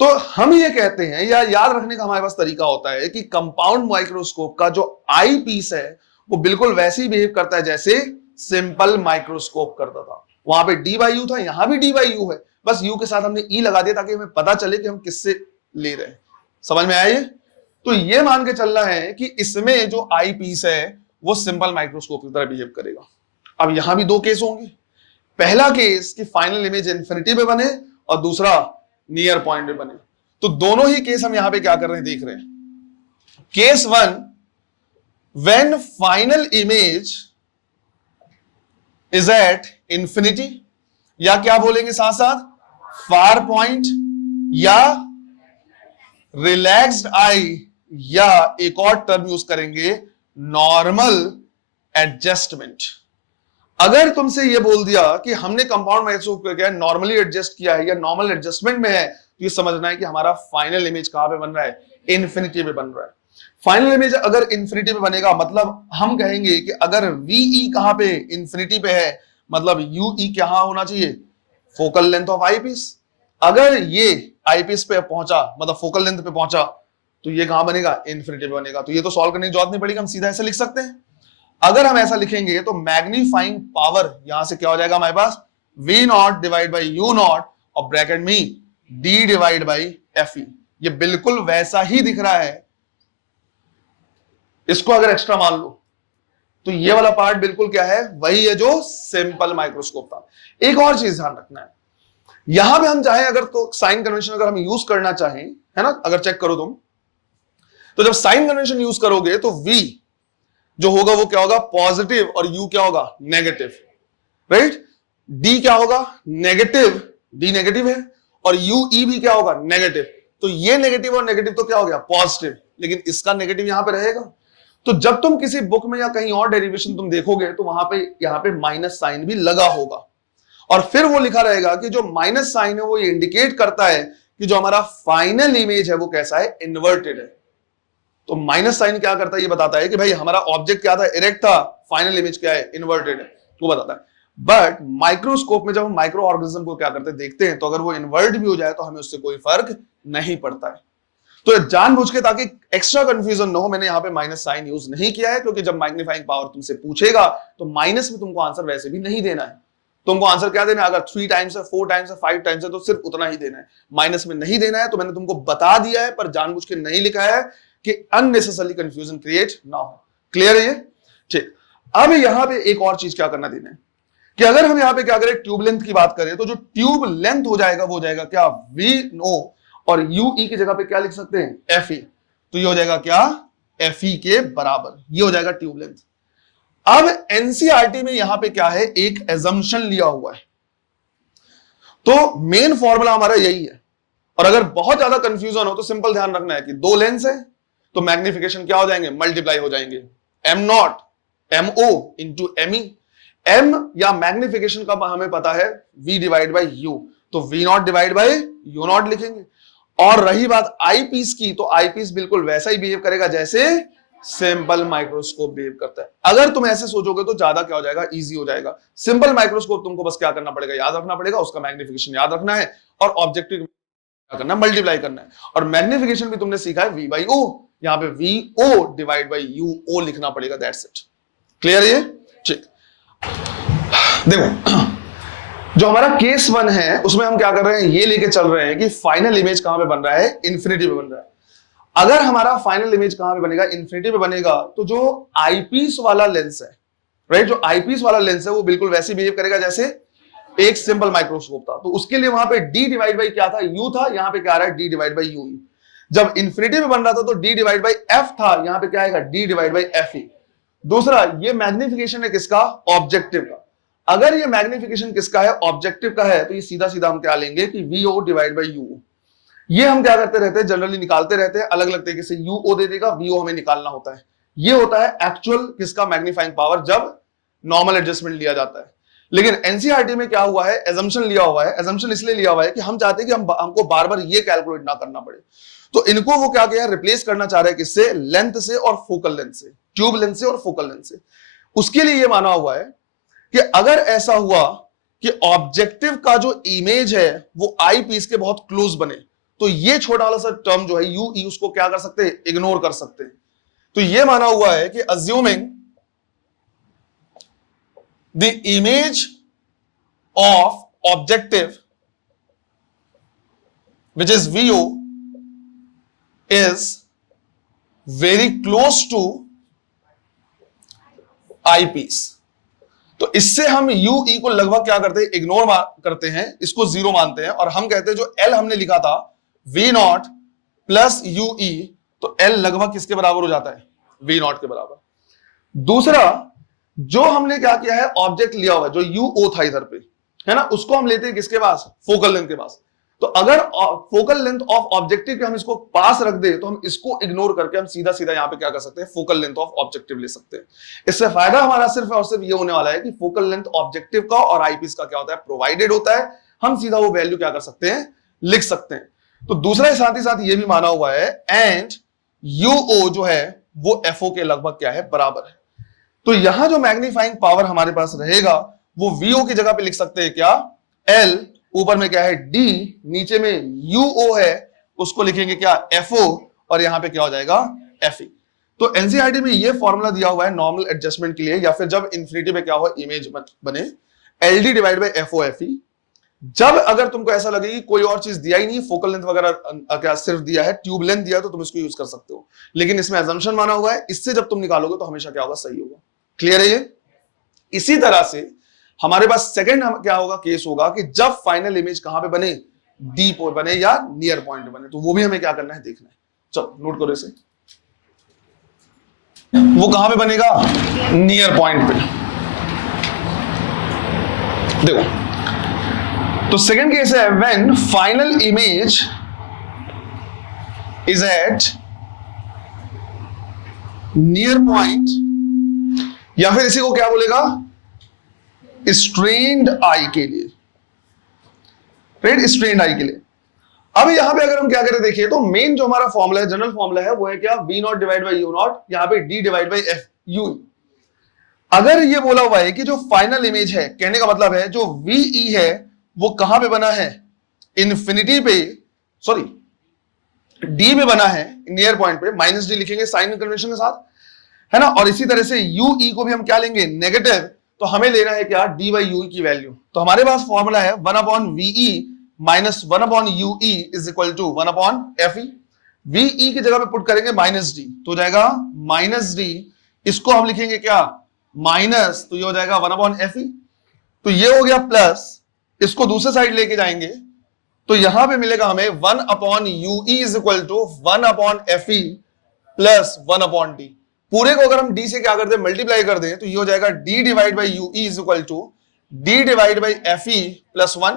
तो हम ये कहते हैं, या याद रखने का हमारे पास तरीका होता है कि कंपाउंड माइक्रोस्कोप का जो आई पीस है वो बिल्कुल वैसे ही बिहेव करता है जैसे सिंपल माइक्रोस्कोप करता था। वहां पे डी बाई यू था, यहां भी डी बाई यू है, बस यू के साथ हमने ई लगा दिया ताकि हमें पता चले कि हम किससे ले रहे हैं। समझ में आया ये? तो ये मान के चलना है कि इसमें जो आई पीस है वो सिंपल माइक्रोस्कोप की तरह बिहेव करेगा। अब यहां भी दो केस होंगे। पहला केस कि फाइनल इमेज इंफिनिटी पे बने और दूसरा नियर पॉइंट पे बने। तो दोनों ही केस हम यहां पे क्या कर रहे हैं देख रहे हैं। Case 1, when final image is at infinity, या क्या बोलेंगे साथ साथ, फार पॉइंट, या रिलैक्स्ड आई, या एक और टर्म यूज करेंगे नॉर्मल एडजस्टमेंट। अगर तुमसे यह बोल दिया कि हमने कंपाउंड माइक्रोस्कोप को क्या नॉर्मली एडजस्ट किया है या नॉर्मल एडजस्टमेंट में है, तो ये समझना है कि हमारा फाइनल इमेज कहां पे बन रहा है, इंफिनिटी पे बन रहा है। फाइनल इमेज अगर इंफिनिटी पे बनेगा मतलब हम कहेंगे कि अगर वीई कहां पे, इंफिनिटी पे है, मतलब यूई क्या होना चाहिए, focal length of eyepiece. अगर ये आई पीस पे पहुंचा मतलब फोकल लेंथ पे पहुंचा तो ये कहां बनेगा, इंफिनिटी पे बनेगा। तो ये तो सॉल्व करने की जरूरत नहीं पड़ेगी, हम सीधा ऐसे लिख सकते हैं। अगर हम ऐसा लिखेंगे तो मैग्नीफाइंग पावर यहां से क्या हो जाएगा हमारे पास, v naught divide by u naught और ब्रैकेट में d divide by f e. ये बिल्कुल वैसा ही दिख रहा है। इसको अगर एक्स्ट्रा मान लो तो ये वाला पार्ट बिल्कुल क्या है, वही है जो सिंपल माइक्रोस्कोप था। एक और चीज ध्यान रखना है, यहां पे हम चाहें अगर तो साइन कन्वेंशन अगर हम यूज करना चाहें, है ना, अगर चेक करो तुम, तो जब साइन कन्वेंशन यूज करोगे तो v जो होगा वो क्या होगा, पॉजिटिव, और u क्या होगा, नेगेटिव, राइट। d क्या होगा, नेगेटिव, d नेगेटिव है, और ue भी क्या होगा, नेगेटिव। तो ये नेगेटिव और नेगेटिव तो क्या हो गया, पॉजिटिव, लेकिन इसका नेगेटिव यहां पे रहेगा। तो जब तुम किसी बुक में या कहीं और डेरिवेशन तुम देखोगे तो वहां पे यहां पे माइनस साइन भी लगा होगा, और फिर वो लिखा रहेगा कि जो माइनस साइन है वो ये इंडिकेट करता है कि जो हमारा फाइनल इमेज है वो कैसा है, इन्वर्टेड है। तो माइनस साइन क्या करता है, ये बताता है कि भाई हमारा ऑब्जेक्ट क्या था, इरेक्ट था, फाइनल इमेज क्या है, इन्वर्टेड है, वो बताता है। बट माइक्रोस्कोप में जब हम माइक्रो ऑर्गेनिज्म को क्या करते हैं, देखते हैं, तो अगर वो इन्वर्ट भी हो जाए तो हमें उससे कोई फर्क नहीं पड़ता है। तो जानबूझ के ताकि एक्स्ट्रा कंफ्यूजन ना हो, मैंने यहाँ पे माइनस साइन यूज नहीं किया है, क्योंकि जब मैग्नीफाइंग पावर तुमसे पूछेगा तो माइनस में तुमको आंसर वैसे भी नहीं देना है। तुमको आंसर क्या देना है, अगर 3 टाइम्स है, 4 टाइम्स है, 5 टाइम्स है, तो सिर्फ उतना ही देना है, माइनस में नहीं देना है। तो मैंने तुमको बता दिया है पर जानबूझ के नहीं लिखा है कि अननेसेसरली कंफ्यूजन क्रिएट ना हो। क्लियर है ये? ठीक। अब यहां पे एक और चीज क्या करना देना है कि अगर हम यहां पे क्या करें, ट्यूब लेंथ की बात करें, तो जो ट्यूब लेंथ हो जाएगा वो हो जाएगा क्या, वी नो, और यूई की जगह पे क्या लिख सकते हैं, एफ ई। तो ये हो जाएगा क्या, एफ ई के बराबर, ये हो जाएगा ट्यूब लेंथ। अब एनसीईआरटी में यहां पे क्या है, एक एजम्पशन लिया हुआ है, तो मेन फॉर्मूला हमारा यही है। और अगर बहुत ज्यादा कंफ्यूजन हो तो सिंपल ध्यान रखना है कि 2 लेंस है तो मैग्निफिकेशन क्या हो जाएंगे, मल्टीप्लाई हो जाएंगे, m naught m o into m e. M या मैग्निफिकेशन का हमें पता है v डिवाइड बाई यू, तो v naught divide by u naught लिखेंगे। और रही बात आई पीस की, तो आई पीस बिल्कुल वैसा ही बिहेव करेगा जैसे सिंपल माइक्रोस्कोप बिहेव करता है। अगर तुम ऐसे सोचोगे तो ज्यादा क्या हो जाएगा, इजी हो जाएगा। सिंपल माइक्रोस्कोप तुमको बस क्या करना पड़ेगा, याद रखना पड़ेगा, उसका मैग्निफिकेशन याद रखना है, और ऑब्जेक्टिव क्या करना, मल्टीप्लाई करना है। और मैग्निफिकेशन भी तुमने सीखा है v बाई ओ, यहां पे v o divide by u o लिखना पड़ेगा, दैट्स इट। क्लियर है ये? ठीक। देखो जो हमारा केस 1 है उसमें हम क्या कर रहे हैं, ये लेके चल रहे हैं कि फाइनल इमेज कहां पे बन रहा है, इंफिनिटी पे बन रहा है। अगर हमारा फाइनल इमेज कहां पे बनेगा, इंफिनिटी पे बनेगा, तो जो आईपीस वाला लेंस है, राइट, जो आईपीस वाला लेंस है वो बिल्कुल वैसे बिहेव करेगा जैसे एक सिंपल माइक्रोस्कोप था। तो उसके लिए वहां पे d डिवाइड बाई क्या था, u था, यहां पे क्या आ रहा है, d डिवाइड बाई u। जब इंफिनिटी में बन रहा था तो d डिवाइड बाई f था, यहां पे क्या आएगा, d डिवाइड बाई f ई। दूसरा, ये मैग्निफिकेशन है किसका, ऑब्जेक्टिव का। अगर ये मैग्निफिकेशन किसका है, ऑब्जेक्टिव का है, तो ये सीधा सीधा हम क्या लेंगे कि vo डिवाइड बाई u। ये हम क्या करते रहते हैं, जनरली निकालते रहते हैं, अलग अलग तरीके से यूओ दे देगा, वीओ हमें निकालना होता है। ये होता है एक्चुअल किसका, मैग्नीफाइंग पावर, जब नॉर्मल एडजस्टमेंट लिया जाता है। लेकिन एनसीईआरटी में क्या हुआ है, एजम्पशन लिया हुआ है। एजम्पशन इसलिए लिया हुआ है कि हम चाहते हैं कि हमको बार बार ये कैलकुलेट ना करना पड़े। तो इनको वो क्या किया, रिप्लेस करना चाह रहे हैं किससे, लेंथ से और फोकल लेंथ से। ट्यूब लेंथ से और फोकल लेंथ से। उसके लिए यह माना हुआ है कि अगर ऐसा हुआ कि ऑब्जेक्टिव का जो इमेज है वो आई पीस के बहुत क्लोज बने, तो ये छोटा वाला सा टर्म जो है यू ई, उसको क्या कर सकते हैं, इग्नोर कर सकते हैं। तो ये माना हुआ है कि assuming the image of objective which is VO is very close to eyepiece, तो इससे हम UE को लगभग क्या करते हैं, इग्नोर करते हैं, इसको जीरो मानते हैं, और हम कहते हैं जो L हमने लिखा था V0 प्लस UE, तो L लगभग किसके बराबर हो जाता है, V0 के बराबर। दूसरा, जो हमने क्या किया है, ऑब्जेक्ट लिया हुआ है जो UO था इधर पे, है ना, उसको हम लेते हैं किसके पास, फोकल लेंथ के पास। तो अगर फोकल लेंथ ऑफ ऑब्जेक्टिव के हम इसको पास रख दे, तो हम इसको इग्नोर करके हम सीधा सीधा यहां पे क्या कर सकते हैं, फोकल लेंथ ऑफ ऑब्जेक्टिव ले सकते हैं। इससे फायदा हमारा सिर्फ और सिर्फ ये होने वाला है कि फोकल लेंथ ऑब्जेक्टिव का और आईपीस का क्या होता है, प्रोवाइडेड होता है, हम सीधा वो वैल्यू क्या कर सकते हैं, लिख सकते हैं। तो दूसरा साथ ही साथ ये भी माना हुआ है एंड यूओ जो है वो एफओ के लगभग क्या है, बराबर है। तो यहां जो मैग्नीफाइंग पावर हमारे पास रहेगा वो वीओ की जगह पे लिख सकते हैं क्या, एल, ऊपर में क्या है डी, नीचे में यूओ है, उसको लिखेंगे क्या, एफओ, और यहां पे क्या हो जाएगा, एफई। तो एनसीईआरटी में ये फॉर्मूला दिया हुआ है नॉर्मल एडजस्टमेंट के लिए, या फिर जब इंफिनिटी में क्या हो, इमेज बने, l d divide by f o f e. जब अगर तुमको ऐसा लगे कि कोई और चीज दिया ही नहीं, फोकल लेंथ वगैरह क्या सिर्फ दिया है, ट्यूब लेंथ दिया, तो तुम इसको यूज कर सकते हो, लेकिन इसमें अजम्पशन माना हुआ है, इससे जब तुम निकालोगे तो हमेशा क्या होगा, सही होगा। क्लियर है ये? इसी तरह से हमारे पास सेकंड क्या होगा, केस होगा कि जब फाइनल इमेज कहां पे बने, डी पॉइंट बने या नियर पॉइंट बने, तो वो भी हमें क्या करना है, देखना है। चलो नोट करो इसे, वो कहां पे बनेगा, नियर पॉइंट पे। देखो, तो सेकंड केस है when final image is at near point, या फिर इसी को क्या बोलेगा, स्ट्रेन्ड आई के लिए, राइट, स्ट्रेन्ड आई के लिए। अब यहां पे अगर हम क्या करें, देखिए, तो मेन जो हमारा फॉर्मूला है, जनरल फॉर्मूला है, वो है क्या, V naught divide by U not, यहां पे D divide by F U। अगर ये बोला हुआ है कि जो फाइनल इमेज है, कहने का मतलब है जो VE है वो कहां पे बना है, इंफिनिटी पे, सॉरी D में बना है, नियर पॉइंट पे, माइनस D लिखेंगे साइन कन्वेंशन के साथ, है ना, और इसी तरह से UE को भी हम क्या लेंगे, नेगेटिव, तो हमें लेना है क्या, डी बाई यू की वैल्यू। तो हमारे पास फॉर्मूला है 1/VE minus 1/UE is equal to 1/FE। VE की जगह पे पुट करेंगे माइनस डी, तो हो जाएगा माइनस डी, इसको हम लिखेंगे क्या, माइनस, तो ये हो जाएगा 1/FE। तो ये हो गया प्लस, इसको दूसरे साइड लेके जाएंगे तो यहां पे मिलेगा हमें 1/UE is equal to 1/FE plus 1/D। पूरे को अगर हम d से क्या करते हैं, मल्टीप्लाई कर दें, तो ये हो जाएगा d divide by u e is equal to d divide by f e plus 1,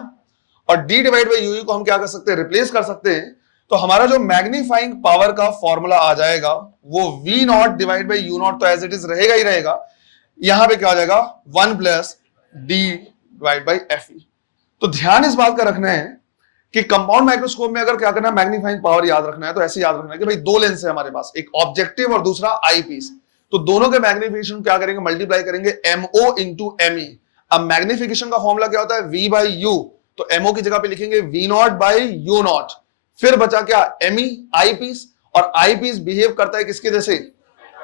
और d डिवाइड बाई यूई को हम क्या कर सकते हैं, रिप्लेस कर सकते हैं। तो हमारा जो मैग्नीफाइंग पावर का फॉर्मूला आ जाएगा वो v naught divide by u not, तो एज इट इज रहेगा ही रहेगा, यहां पे क्या हो जाएगा 1 plus d divide by FE. तो ध्यान इस बात का रखना है कि कंपाउंड माइक्रोस्कोप में अगर क्या करना है, मैग्नीफाइंग पावर याद रखना है, तो ऐसे याद रखना है कि भाई दो लेंस है हमारे पास, एक ऑब्जेक्टिव और दूसरा आई पीस, तो दोनों के मैग्निफिकेशन क्या करेंगे, मल्टीप्लाई करेंगे MO इंटू ME। अब मैग्निफिकेशन का फॉर्मूला क्या होता है, V बाई U, तो MO की जगह पे लिखेंगे V not by U not, फिर बचा क्या, ME आई पीस, और आई पीस बिहेव करता है किसके जैसे,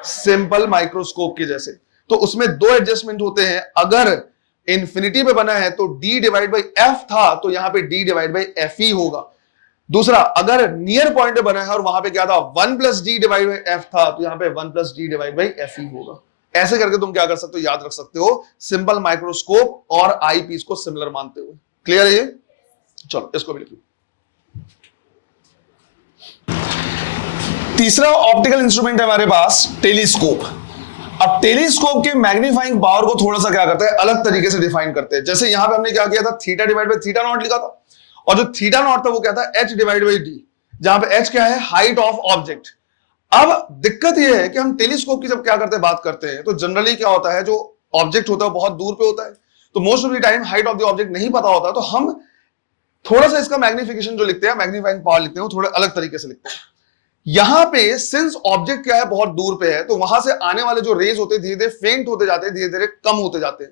सिंपल माइक्रोस्कोप के जैसे। तो उसमें दो एडजस्टमेंट होते हैं, अगर इंफिनिटी पे बना है तो d डिवाइड बाई एफ था, तो यहां पे d डिवाइड बाई एफ ही होगा। दूसरा, अगर नियर पॉइंट पे बना है और वहां पे क्या था, 1 plus d divide by f था, तो यहां पे 1 plus d divide by f ही होगा। ऐसे करके तुम क्या कर सकते हो, याद रख सकते हो, सिंपल माइक्रोस्कोप और आई पीस को सिमिलर मानते हुए। क्लियर है ये? चलो इसको भी लिखिए। तीसरा ऑप्टिकल इंस्ट्रूमेंट है हमारे पास, टेलीस्कोप। अब टेलीस्कोप के मैग्नीफाइंग पावर को थोड़ा सा क्या करते हैं, अलग तरीके से डिफाइन करते हैं। जैसे यहां पे हमने क्या किया था, theta divide by theta not लिखा था, और जो थीटा नॉट था वो क्या था, h डिवाइड बाई डी, जहां पे h क्या है, हाइट ऑफ ऑब्जेक्ट। अब दिक्कत ये है कि हम टेलीस्कोप की जब क्या करते हैं, बात करते हैं, तो जनरली क्या होता है, जो ऑब्जेक्ट होता है बहुत दूर पे होता है, तो most of the time height of the object नहीं पता होता, तो हम थोड़ा सा इसका मैग्निफिकेशन जो लिखते हैं, मैग्नीफाइंग पावर लिखते हैं, वो थोड़ा अलग तरीके से लिखते हैं। यहां पे सिंस ऑब्जेक्ट क्या है, बहुत दूर पे है, तो वहां से आने वाले जो रेज होते हैं धीरे धीरे फेंट होते जाते हैं, धीरे धीरे कम होते जाते हैं।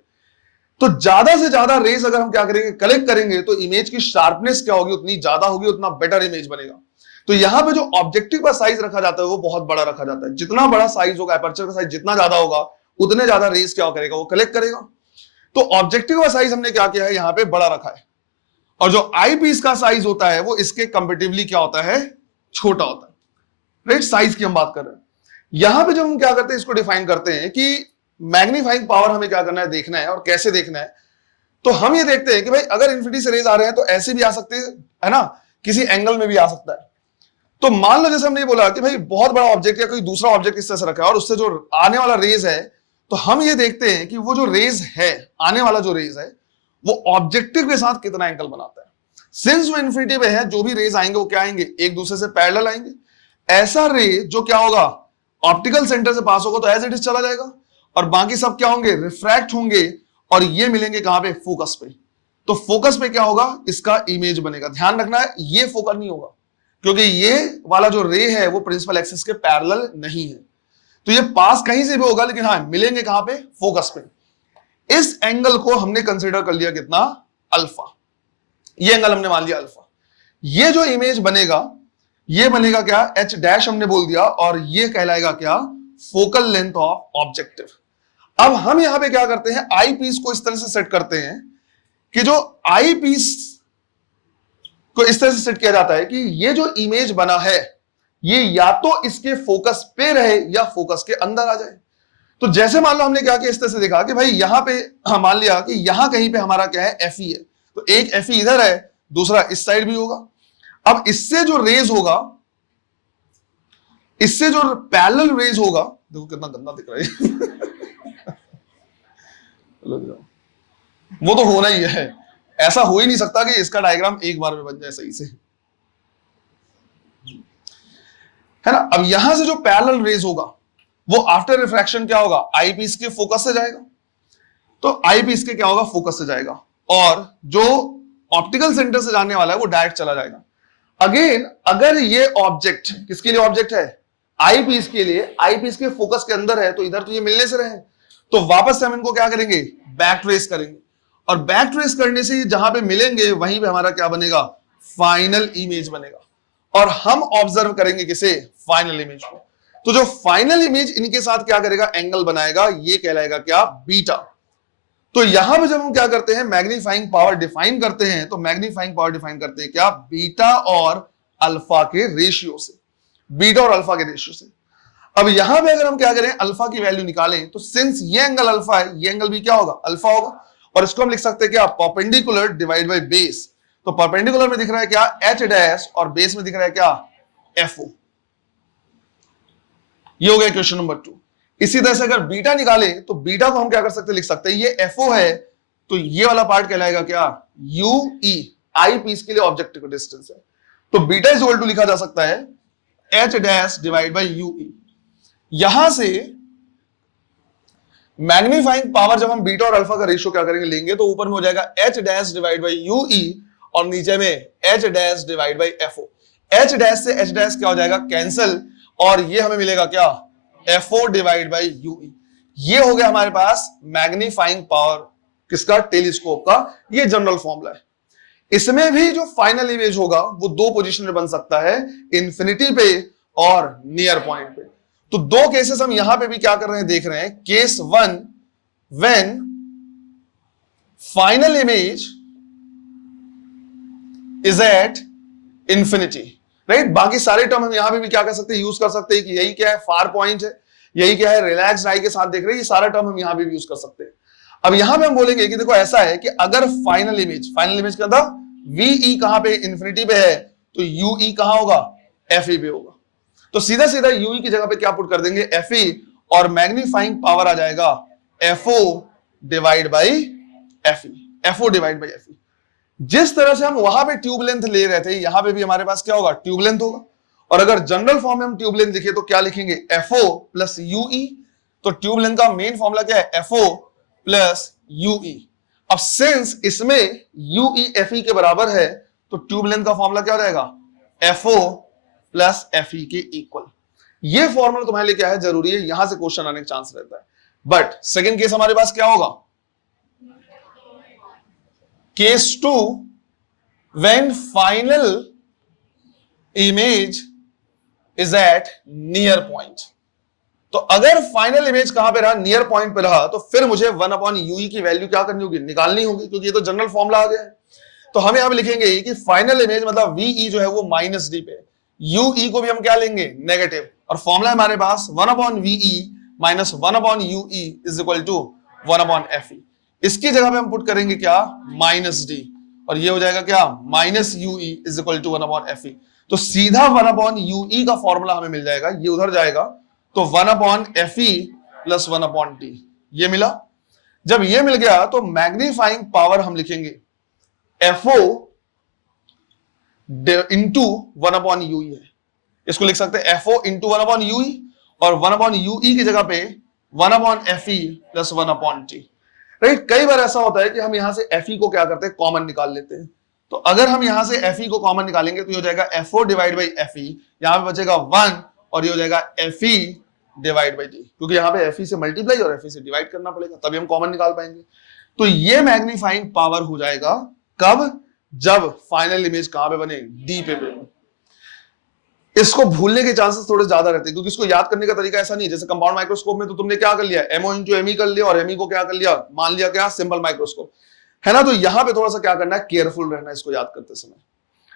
तो ज्यादा से ज्यादा रेज अगर हम क्या करेंगे, कलेक्ट करेंगे, तो इमेज की शार्पनेस क्या होगी, उतनी ज्यादा होगी, उतना बेटर इमेज बनेगा। तो यहां पे जो ऑब्जेक्टिव का साइज रखा जाता है वो बहुत बड़ा रखा जाता है। जितना बड़ा साइज होगा, एपर्चर का साइज जितना ज्यादा होगा, उतने ज्यादा रेज क्या करेगा, वो कलेक्ट करेगा। तो ऑब्जेक्टिव का साइज हमने क्या किया है, यहां पे बड़ा रखा है। और जो आई पीस का साइज होता है वो इसके कंपेटिवली क्या होता है, छोटा होता है। राइट, साइज की हम बात कर रहे हैं। यहां पे जब हम क्या करते हैं, इसको डिफाइन करते हैं कि मैग्नीफाइंग पावर हमें क्या करना है, देखना है, और कैसे देखना है। तो हम ये देखते हैं कि भाई अगर इन्फिनिटी से रेज आ रहे हैं तो ऐसे भी आ सकते हैं, है ना, किसी एंगल में भी आ सकता है। तो मान लो जैसे हमने ये बोला कि भाई बहुत बड़ा ऑब्जेक्ट या कोई दूसरा ऑब्जेक्ट इस तरह से रखा है और उससे जो आने वाला रेज है, तो हम ये देखते हैं कि वो जो रेज है, आने वाला जो रेज है, वो ऑब्जेक्टिव के साथ कितना एंगल बनाता है। सिंस वो इन्फिनिटी पे है, जो भी रेज आएंगे वो क्या आएंगे, एक दूसरे से पैरेलल आएंगे। ऐसा रे जो क्या होगा, ऑप्टिकल सेंटर से पास होगा तो एज इट इज चला जाएगा, और बाकी सब क्या होंगे, रिफ्रैक्ट होंगे, और ये मिलेंगे कहां पे, फोकस पे। तो फोकस पे क्या होगा, इसका इमेज बनेगा। ध्यान रखना है, ये फोकस नहीं होगा, क्योंकि ये वाला जो रे है वो प्रिंसिपल एक्सिस के पैरेलल नहीं है। तो ये पास कहीं से भी होगा, लेकिन हाँ मिलेंगे कहां पे, फोकस पे। इस एंगल को हमने कंसीडर कर लिया कितना, अल्फा। ये एंगल हमने मान लिया अल्फा। ये जो इमेज बनेगा, ये बनेगा क्या, एच डैश हमने बोल दिया, और ये कहलाएगा क्या, फोकल लेंथ ऑफ ऑब्जेक्टिव। अब हम यहां पे क्या करते हैं, आई पीस को इस तरह से सेट करते हैं कि जो आई पीस को इस तरह से सेट किया जाता है कि ये जो इमेज बना है, ये या तो इसके फोकस पे रहे या फोकस के अंदर आ जाए। तो जैसे मान लो हमने क्या किया, इस तरह से देखा कि भाई यहां पे मान लिया कि यहां कहीं पे हमारा क्या है, एफ ई है, तो एक एफ ई इधर है, दूसरा इस साइड भी होगा। अब इससे जो रेज होगा, इससे जो पैरेलल रेज होगा, देखो कितना गंदा दिख रहा है वो तो होना ही है, ऐसा हो ही नहीं सकता कि इसका डायग्राम एक बार में बन जाए सही से, है ना। अब यहां से जो पैरेलल रेज होगा वो आफ्टर रिफ्रैक्शन क्या होगा, आई पीस के फोकस से जाएगा, तो आई पीस के क्या होगा, फोकस से जाएगा, और जो ऑप्टिकल सेंटर से जाने वाला है वो डायरेक्ट चला जाएगा। अगेन अगर ये ऑब्जेक्ट किसके लिए ऑब्जेक्ट है, आई पीस के लिए, आई पीस के फोकस के अंदर है, तो इधर तो ये मिलने से रहे, तो वापस से हम इनको क्या करेंगे, बैक ट्रेस करेंगे, और बैक ट्रेस करने से जहां पे मिलेंगे वहीं पे हमारा क्या बनेगा, फाइनल इमेज बनेगा। और हम ऑब्जर्व करेंगे किसे, फाइनल इमेज को। तो जो फाइनल इमेज इनके साथ क्या करेगा, एंगल बनाएगा, ये कहलाएगा क्या, बीटा। तो यहां पे जब हम क्या करते हैं, मैग्नीफाइंग पावर डिफाइन करते हैं, तो मैग्नीफाइंग पावर डिफाइन करते हैं क्या, बीटा और अल्फा के रेशियो से, बीटा और अल्फा के रेशियो से। अब यहां पे अगर हम क्या करें, अल्फा की वैल्यू निकालें, तो सिंस ये एंगल अल्फा है, ये एंगल भी क्या होगा, अल्फा होगा, और इसको हम लिख सकते हैं क्या, परपेंडिकुलर डिवाइड बाय बेस। तो परपेंडिकुलर में दिख रहा है क्या, एच डैश, और बेस में दिख रहा है क्या, एफ ओ। ये हो गया क्वेश्चन नंबर 2। इसी तरह से अगर बीटा निकाले, तो बीटा को हम क्या कर सकते हैं, लिख सकते हैं, ये एफ ओ है, तो ये वाला पार्ट कहलाएगा क्या, यू ई, आई पीस के लिए ऑब्जेक्टिव डिस्टेंस है, तो बीटा इज इक्वल टू लिखा जा सकता है H dash divide by u ई। यहां से मैग्नीफाइंग पावर जब हम बीटा और अल्फा का रेशियो क्या करेंगे, लेंगे, तो ऊपर में हो जाएगा h dash divide by u e, और नीचे में h dash divide by f o. H dash से एच डैश क्या हो जाएगा, कैंसिल, और ये हमें मिलेगा क्या, f o divide by u e. ये हो गया हमारे पास मैग्नीफाइंग पावर किसका, टेलीस्कोप का। ये जनरल फॉर्मूला है। इसमें भी जो फाइनल इमेज होगा वो दो पोजीशन में बन सकता है, इंफिनिटी पे और नियर पॉइंट पे। तो दो केसेस हम यहां पे भी क्या कर रहे हैं, देख रहे हैं। Case 1, when final image is at infinity, right. बाकी सारे टर्म हम यहां पे भी क्या कर सकते हैं, यूज कर सकते हैं कि यही क्या है, फार पॉइंट है, यही क्या है, रिलैक्स्ड आई के साथ देख रहे हैं, ये सारा टर्म हम यहां पे भी यूज कर सकते हैं। अब यहां पे हम बोलेंगे कि देखो ऐसा है कि अगर फाइनल इमेज के अंदर वीई कहां पे, इंफिनिटी पे है, तो यूई कहां होगा, एफई पे होगा। तो सीधा सीधा यूई की जगह पे क्या पुट कर देंगे, एफई, और मैग्नीफाइंग पावर आ जाएगा FO divide by FE, FO divide by FE. जिस तरह से हम वहां पे ट्यूब लेंथ ले रहे थे, यहां पे भी हमारे पास क्या होगा, ट्यूब लेंथ होगा। और अगर जनरल फॉर्म में हम ट्यूब लेंथ लिखे तो क्या लिखेंगे, एफओ प्लस यूई। तो ट्यूब लेंथ का मेन फॉर्मूला क्या है, एफओ प्लस यूई। अब सिंस इसमें यूई एफई के बराबर है, तो ट्यूब लेंथ का फॉर्मूला क्या हो जाएगा, एफओ प्लस एफ ई के इक्वल। ये फॉर्मूला तुम्हारे लिए क्या है, जरूरी है, यहां से क्वेश्चन आने का चांस रहता है। बट सेकेंड केस हमारे पास क्या होगा, case 2 when final image is at near point. तो अगर फाइनल इमेज कहां पे रहा, नियर पॉइंट पे रहा, तो फिर मुझे 1/ue की वैल्यू क्या करनी होगी, निकालनी होगी, क्योंकि ये तो जनरल फॉर्मूला आ गया है। तो हम यहां पे लिखेंगे कि फाइनल इमेज मतलब वी जो है वो माइनस डी पे, यूई को भी हम क्या लेंगे, नेगेटिव, और फॉर्मूला हमारे पास 1/ve minus 1/ue is equal to 1/fe। इसकी जगह पे हम पुट करेंगे क्या, माइनस डी, और ये हो जाएगा क्या, minus u e is equal to 1/fe। तो सीधा 1/ue का फॉर्मूला हमें मिल जाएगा, ये उधर जाएगा, तो 1/fe प्लस 1/t ये मिला। जब ये मिल गया तो मैग्नीफाइंग पावर हम लिखेंगे FO इंटू 1/UE है, इसको लिख सकते हैं FO इंटू 1/UE, और 1/UE की जगह पे 1/fe प्लस 1/t। राइट, कई बार ऐसा होता है कि हम यहां से FE को क्या करते हैं, कॉमन निकाल लेते हैं। तो अगर हम यहां से FE को कॉमन निकालेंगे तो ये हो जाएगा FO डिवाइड बाई FE, यहां पे बचेगा 1, और ये हो जाएगा FE डिवाइड बाई टी, क्योंकि यहाँ पे FE से मल्टीप्लाई और FE से डिवाइड करना पड़ेगा, तभी हम कॉमन निकाल पाएंगे। तो ये मैग्नीफाइंग पावर हो जाएगा कब, जब फाइनल इमेज कहां पे बने, डी पे बने। इसको भूलने के चांसेस थोड़े ज्यादा रहते हैं, क्योंकि इसको याद करने का तरीका ऐसा नहीं है, जैसे कंपाउंड माइक्रोस्कोप में तो तुमने क्या कर लिया, MO इंटू ME कर लिया, और ME को क्या कर लिया, मान लिया क्या, सिंपल माइक्रोस्कोप, है ना। तो यहां पे थोड़ा सा क्या करना है, केयरफुल रहना इसको याद करते समय।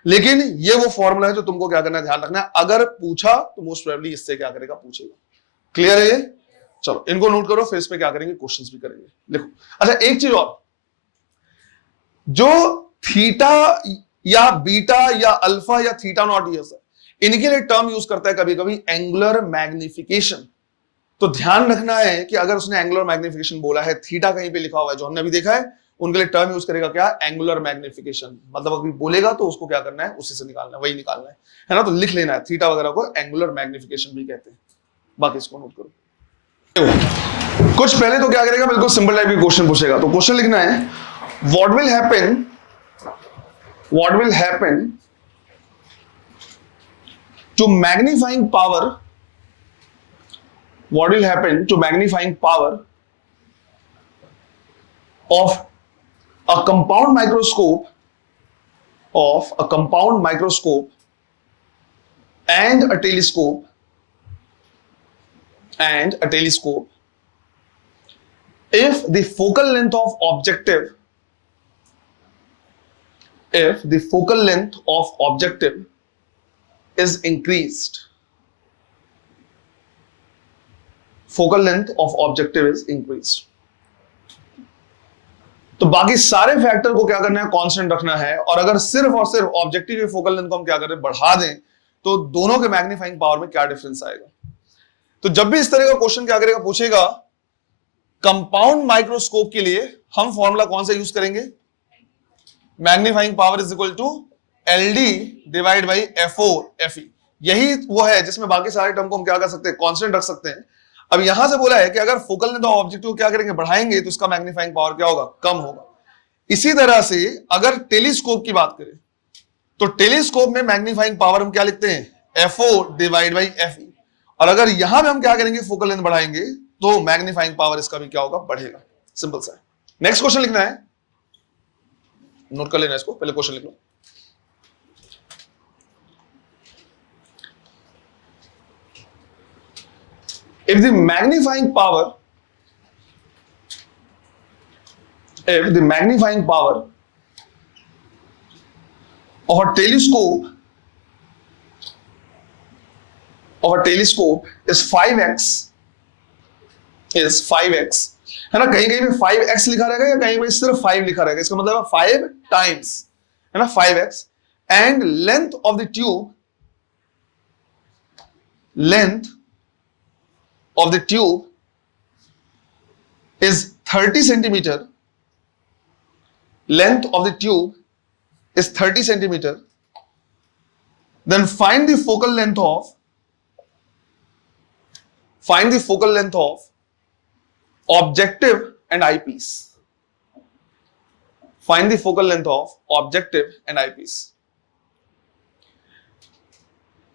लेकिन ये वो फॉर्मूला है जो तुमको क्या करना है, ध्यान रखना है। अगर पूछा तो मोस्ट प्रोबेबली इससे क्या करेगा, पूछेगा। क्लियर है ये, चलो इनको नोट करो, फिर इस पे क्या करेंगे, क्वेश्चंस भी करेंगे, लिखो। अच्छा एक चीज और, जो थीटा या बीटा या अल्फा या थीटा नॉट, ये सर इनके लिए टर्म यूज करता है कभी कभी एंगुलर मैग्निफिकेशन। तो ध्यान रखना है कि अगर उसने एंगुलर मैग्निफिकेशन बोला है, थीटा कहीं पे लिखा हुआ है जो हमने अभी देखा है, उनके लिए टर्म यूज करेगा क्या, एंगुलर मैग्निफिकेशन। मतलब अभी बोलेगा तो उसको क्या करना है, उसी से निकालना है, वही निकालना है ना। तो लिख लेना है, थीटा वगैरह को एंगुलर मैग्निफिकेशन भी कहते हैं। बाकी इसको नोट करो। कुछ पहले तो क्या करेगा, बिल्कुल सिंपल टाइप के क्वेश्चन पूछेगा। तो क्वेश्चन लिखना है, what will happen to magnifying power, what will happen to magnifying power of a compound microscope and a telescope if the focal length of objective is increased. Focal length of objective is increased. तो बाकी सारे factor को क्या करना है, constant रखना है, और अगर सिर्फ और सिर्फ ऑब्जेक्टिव की फोकल लेंथ को हम क्या करें, बढ़ा दें, तो दोनों के मैग्नीफाइंग पावर में क्या डिफरेंस आएगा। तो जब भी इस तरह का क्वेश्चन क्या करेगा, पूछेगा, कंपाउंड माइक्रोस्कोप के लिए हम फॉर्मूला कौन सा यूज करेंगे, magnifying power is equal to LD divide by FO FE। यही वो है जिसमें बाकी सारे टर्म को हम क्या कर सकते हैं, कांस्टेंट रख सकते हैं। अब यहां से बोला है कि अगर फोकल लेंथ ऑफ ऑब्जेक्टिव क्या करेंगे, बढ़ाएंगे, तो इसका मैग्नीफाइंग पावर क्या होगा, कम होगा। इसी तरह से अगर टेलीस्कोप की बात करें, तो टेलीस्कोप में मैग्नीफाइंग पावर हम क्या लिखते हैं, FO डिवाइड बाई FE। और अगर यहां पे हम क्या करेंगे, फोकल लेंथ बढ़ाएंगे, तो मैग्नीफाइंग पावर इसका भी क्या होगा, बढ़ेगा। सिंपल सा है। नेक्स्ट क्वेश्चन लिखना है, नोट कर लेना इसको, पहले क्वेश्चन लिख लो। If the magnifying power of a telescope is 5x, है ना। कहीं कहीं पे 5x लिखा रहेगा, या कहीं पे सिर्फ 5 लिखा रहेगा, इसका मतलब है 5 टाइम्स, है ना, 5x, and length of the tube is 30 centimeter, length of the tube is 30 centimeter, then find the focal length of objective and eyepiece. Find the focal length of objective and eyepiece.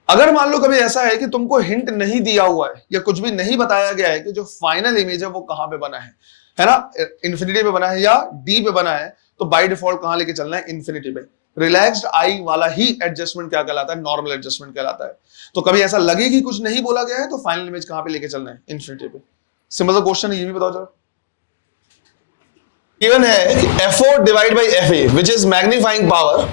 अगर मान लो कभी ऐसा है कि तुमको hint नहीं दिया हुआ है या कुछ भी नहीं बताया गया है कि जो फाइनल इमेज है वो कहां पे बना है ना, इन्फिनिटी पे बना है या डी पे बना है, तो बाय डिफॉल्ट कहां लेके चलना है, इन्फिनिटी पे। रिलैक्स्ड आई वाला ही एडजस्टमेंट क्या कहलाता है, नॉर्मल एडजस्टमेंट कहलाता है। तो कभी ऐसा लगे कि कुछ नहीं बोला गया है तो फाइनल इमेज कहां पे लेके चलना है, इन्फिनिटी पे। सिंपल क्वेश्चन है, ये भी बताओ जरा। गिवन है कि FO divide by FA which is magnifying power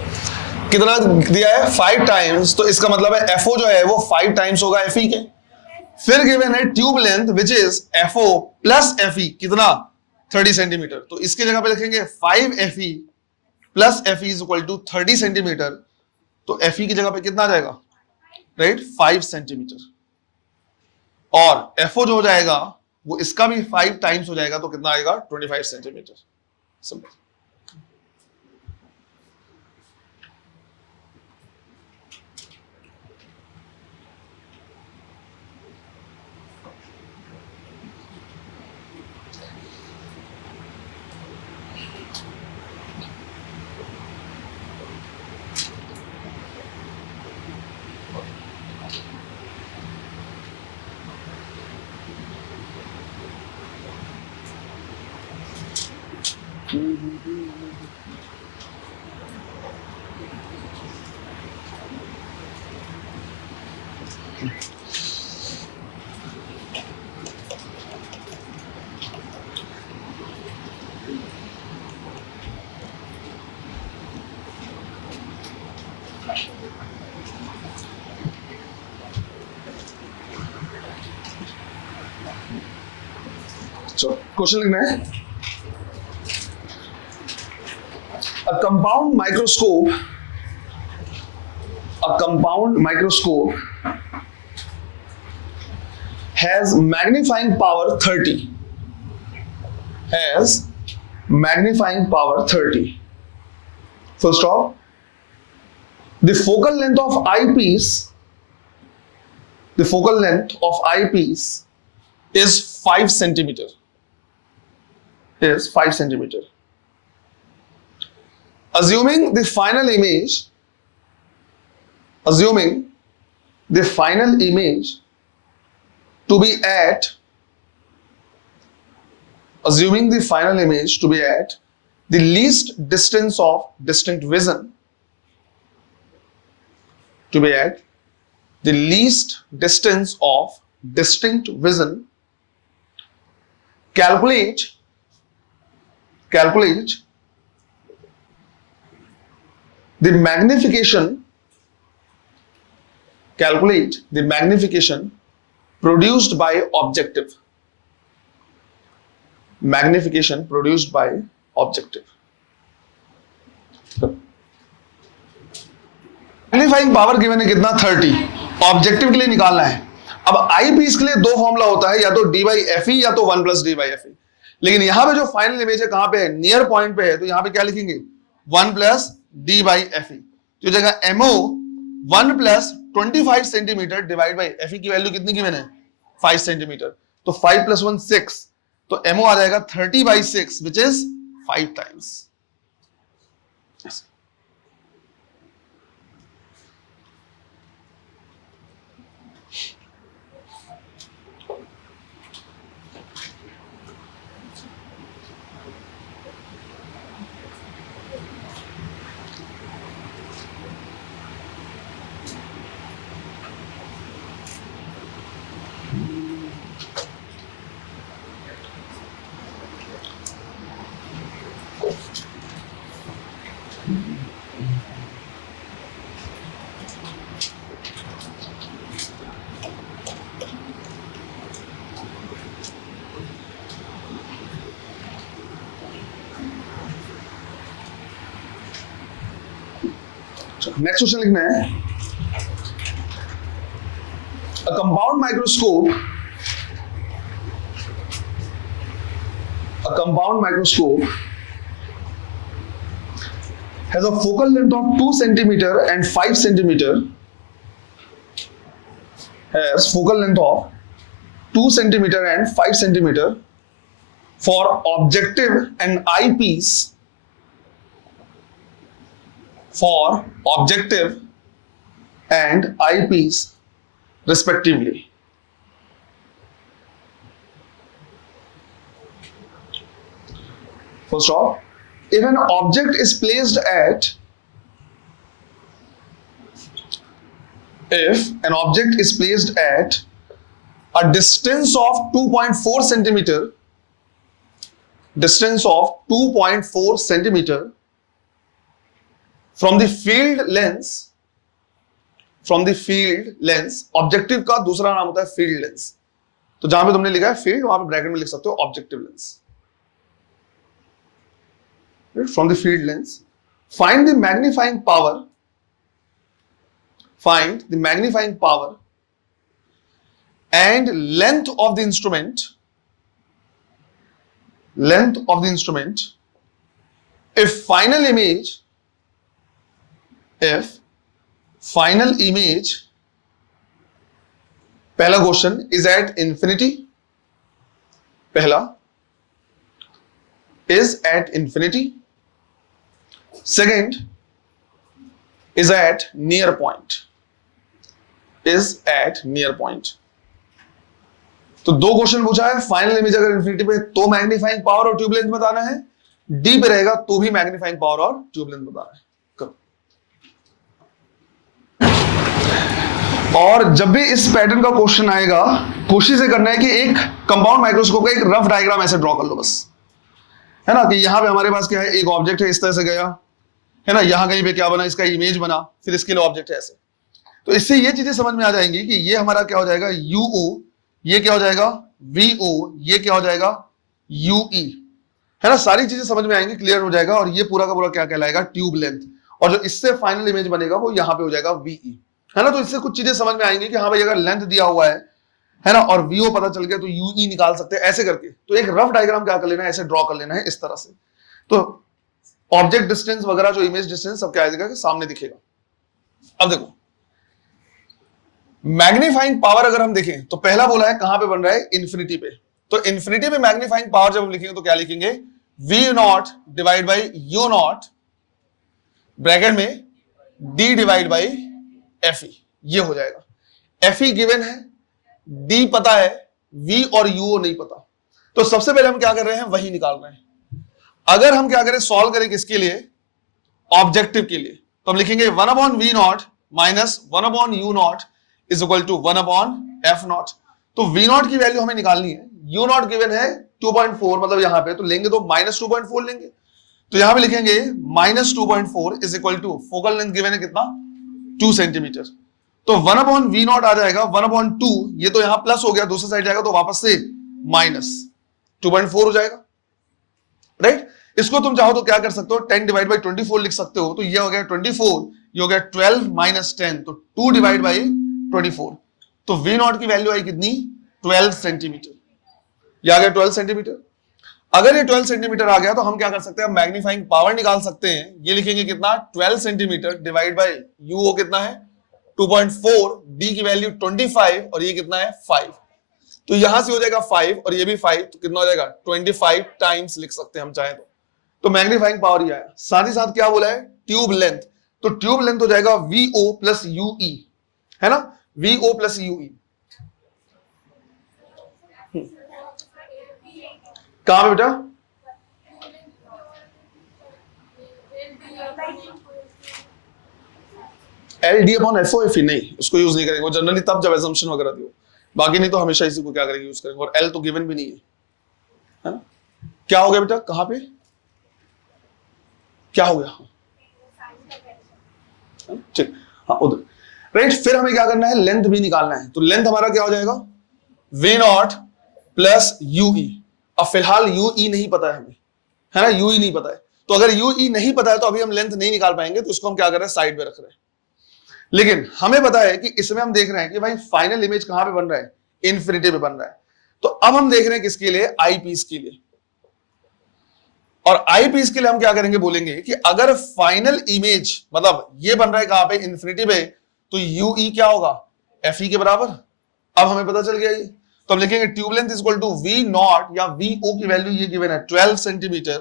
कितना दिया है, 5 टाइम्स, तो इसका मतलब है FO जो है वो 5 टाइम्स होगा FE के। फिर गिवन है tube length which is FO plus FE कितना, 30 सेंटीमीटर, तो इसके जगह पे लिखेंगे 5 FE plus FE is equal to 30 centimetre, तो FE की जगह पे कितना आ जाएगा, राइट, 5 सेंटीमीटर। और FO जो हो जाएगा वो इसका भी 5 टाइम्स हो जाएगा, तो कितना आएगा, 25 सेंटीमीटर। सिंपल। क्वेश्चन लिखना है, a compound microscope has magnifying power 30, has magnifying power 30. Full stop. The focal length of eyepiece is 5 centimeter. Is 5 centimeter. Assuming the final image to be at the least distance of distinct vision, calculate the magnification produced by objective. Magnifying power given है कितना, 30, objective के लिए निकालना है। अब आई piece के लिए दो फॉर्मूला होता है, या तो डी बाई एफ या तो 1 प्लस डी बाई एफ। लेकिन यहां पे जो फाइनल इमेज है कहां पे है, नियर पॉइंट पे है, तो यहां पे क्या लिखेंगे, 1 प्लस डी बाई एफ। तो जगह m o 1 plus 25 centimetre divide by f की वैल्यू कितनी गिवन है, 5 सेंटीमीटर, तो 5 प्लस 1 6, तो एमओ आ जाएगा 30/6 which is 5 times. Next question लिखना है, a compound microscope has a focal length of 2 centimeter and 5 centimeter, has focal length of 2 centimeter and 5 centimeter for objective and eyepiece, and eyepiece respectively. First off, if an object is placed at a distance of 2.4 centimeter, from the field lens, objective का दूसरा नाम होता है field lens. तो जहां पे तुमने लिखा है फील्ड, वहां पे ब्रैकेट में लिख सकते हो objective lens. From the field lens, find the magnifying power and length of the instrument if final image पहला question is at infinity, second is at near point, तो दो क्वेश्चन पूछा है। फाइनल इमेज अगर इन्फिनिटी पे तो magnifying power और tube length बताना है, डी पे रहेगा तो भी मैग्नीफाइंग पावर और ट्यूब लेंथ बताना है। करो। और जब भी इस पैटर्न का क्वेश्चन आएगा, कोशिश ये करना है कि एक कंपाउंड माइक्रोस्कोप का एक रफ डायग्राम ऐसे ड्रॉ कर लो बस, है ना, कि यहां पे हमारे पास क्या है, एक ऑब्जेक्ट है, इस तरह से गया, है ना, यहां कहीं पे क्या बना, इसका इमेज बना, फिर इसके लिए ऑब्जेक्ट है ऐसे। तो इससे ये चीजें समझ में आ जाएंगी कि ये हमारा क्या हो जाएगा यूओ, ये क्या हो जाएगा वीओ, ये क्या हो जाएगा यूई, है ना, सारी चीजें समझ में आएंगी, क्लियर हो जाएगा। और ये पूरा का पूरा क्या कहलाएगा ट्यूब लेंथ, और जो इससे फाइनल इमेज बनेगा वो यहाँ पे हो जाएगा वीई, है ना। तो इससे कुछ चीजें समझ में आएंगी कि हाँ भाई अगर लेंथ दिया हुआ है ना, और वीओ पता चल गया तो यूई निकाल सकते हैं ऐसे करके। तो एक रफ डायग्राम क्या कर लेना है, ऐसे ड्रॉ कर लेना है इस तरह से। तो ऑब्जेक्ट डिस्टेंस वगैरह जो इमेज डिस्टेंस सब क्या आएगा कि सामने दिखेगा। अब देखो मैग्नीफाइंग पावर अगर हम देखें तो पहला बोला है कहां पे बन रहा है, इन्फिनिटी पे। तो इन्फिनिटी पे मैग्नीफाइंग पावर जब हम लिखेंगे तो क्या लिखेंगे, v naught divide by u naught bracket में d divide by f e, ये हो जाएगा। एफ ई गिवन है, डी पता है, वी और यू नहीं पता। तो सबसे पहले हम क्या कर रहे हैं, वही निकाल रहे हैं। अगर हम क्या करें, सॉल्व करें किसके लिए, ऑब्जेक्टिव के लिए, तो हम लिखेंगे 1/v0 minus 1/u0 is equal to 1/f0। तो v0 की वैल्यू हमें निकालनी है, u0 गिवन है 2.4, मतलब यहां पे तो लेंगे तो -2.4 लेंगे। तो यहां पे लिखेंगे -2.4 is equal to focal length given है कितना, 2 सेंटीमीटर। तो 1/v0 आ जाएगा 1/2, ये तो यहां प्लस हो गया, दूसरी साइड जाएगा तो वापस से -2.4 हो जाएगा, राइट। इसको तुम चाहो तो क्या कर सकते हो, 10 डिवाइड बाई 24 लिख सकते हो। तो ये हो गया 24, ये हो गया 12 माइनस 10, तो 2 डिवाइड बाई 24। तो v0 की वैल्यू आई कितनी, 12 सेंटीमीटर। ये आ गया 12 सेंटीमीटर। अगर ये 12 सेंटीमीटर आ गया तो हम क्या कर सकते हैं, मैग्नीफाइंग पावर निकाल सकते हैं। ये लिखेंगे कितना, 12 सेंटीमीटर डिवाइड बाई यूओ कितना है 2.4, डी की वैल्यू 25 और ये कितना है 5। तो यहां से हो जाएगा 5 और ये भी 5, तो कितना हो जाएगा 25 टाइम्स लिख सकते हैं हम चाहे तो मैग्नीफाइंग पावर ही आया। साथ ही साथ क्या बोला है, ट्यूब लेंथ। तो ट्यूब लेंथ हो जाएगा वीओ प्लस यूई, है ना, वीओ प्लस यूई। कहां पे बेटा, l d upon f o f e, नहीं उसको यूज नहीं करेंगे वो जनरली तब जब एजम्पशन वगैरह दी हो, बाकी नहीं तो हमेशा इसी को क्या करेंगे, यूज करेंगे। और एल तो गिवन भी नहीं है ना। क्या हो गया बेटा, कहां पे क्या हो गया, ठीक, हाँ उधर, राइट। फिर हमें क्या करना है, लेंथ भी निकालना है। तो लेंथ हमारा क्या हो जाएगा, v0 प्लस यूई। अब फिलहाल यूई नहीं पता है हमें, है ना, यूई नहीं पता है। तो अगर यूई नहीं पता है तो अभी हम लेंथ नहीं निकाल पाएंगे, तो इसको हम क्या कर रहे हैं, साइड पे रख रहे हैं। लेकिन हमें पता है कि इसमें हम देख रहे हैं कि भाई फाइनल इमेज कहां पे बन रहा है, इन्फिनिटी पे बन रहा है। तो अब हम देख रहे हैं किसके लिए, आई पीस के लिए। और आई पीस के लिए हम क्या करेंगे, बोलेंगे कि अगर फाइनल इमेज मतलब ये बन रहा है कहां पे, इन्फिनिटी पे, तो यूई क्या होगा, एफ ई के बराबर। अब हमें पता चल गया ये, तो हम लिखेंगे tube length is equal to v naught या वी ओ की वैल्यू ये गिवन है 12 सेंटीमीटर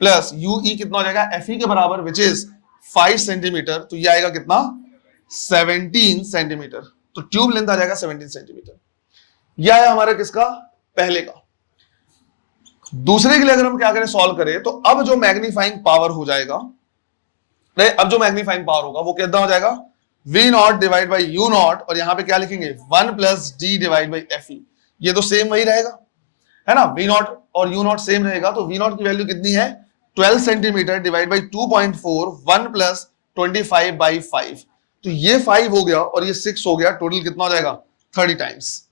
प्लस यूई कितना हो जाएगा, एफ ई के बराबर विच इज 5 सेंटीमीटर। तो ये आएगा कितना, 17 सेंटीमीटर। तो ट्यूब लेंथ आ जाएगा 17 सेंटीमीटर। यह है हमारा किसका, पहले का। दूसरे के लिए अगर हम क्या करें, सॉल्व करें, तो अब जो मैग्नीफाइंग पावर हो जाएगा, अब जो मैग्नीफाइंग पावर होगा वो कितना हो जाएगा, V naught divide by U not, और यहां पे क्या लिखेंगे 1 plus D divide by FE। ये तो सेम वही रहेगा, है ना, V नॉट और U नॉट सेम रहेगा। तो V नॉट की वैल्यू कितनी है, 12 centimetre divide by 2.4, 1 plus 25 by 5। तो ये 5 हो गया और ये 6 हो गया, टोटल कितना हो जाएगा 30 टाइम्स।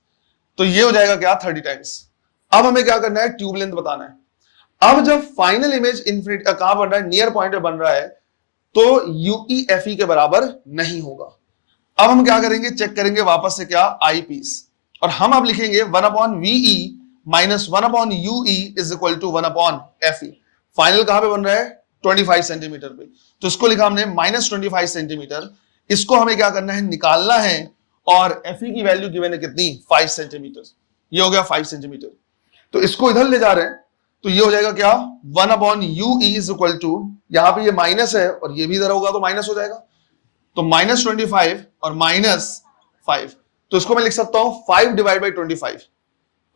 तो ये हो जाएगा क्या, 30 टाइम्स। अब हमें क्या करना है, ट्यूब लेंथ बताना है। अब जब फाइनल इमेज इन्फिनिटी कहां बन रहा है, नियर पॉइंट पे बन रहा है, तो UEFE के बराबर नहीं होगा। अब हम क्या करेंगे, चेक करेंगे वापस से क्या, आई पीस, और हम अब लिखेंगे 1/VE minus 1/UE is equal to 1/FE। Final कहां पे बन रहा है, 25 सेंटीमीटर पे, तो इसको लिखा हमने -25 सेंटीमीटर। इसको हमें क्या करना है, निकालना है, और FE की वैल्यू गिवन है कितनी, 5 सेंटीमीटर। ये हो गया 5 सेंटीमीटर। तो इसको इधर ले जा रहे हैं, तो ये हो जाएगा क्या, 1/UE इज इक्वल टू, यहां पे ये माइनस है और ये भी इधर होगा तो माइनस हो जाएगा, तो -25 और -5। तो इसको मैं लिख सकता हूं 5 डिवाइड बाई 25।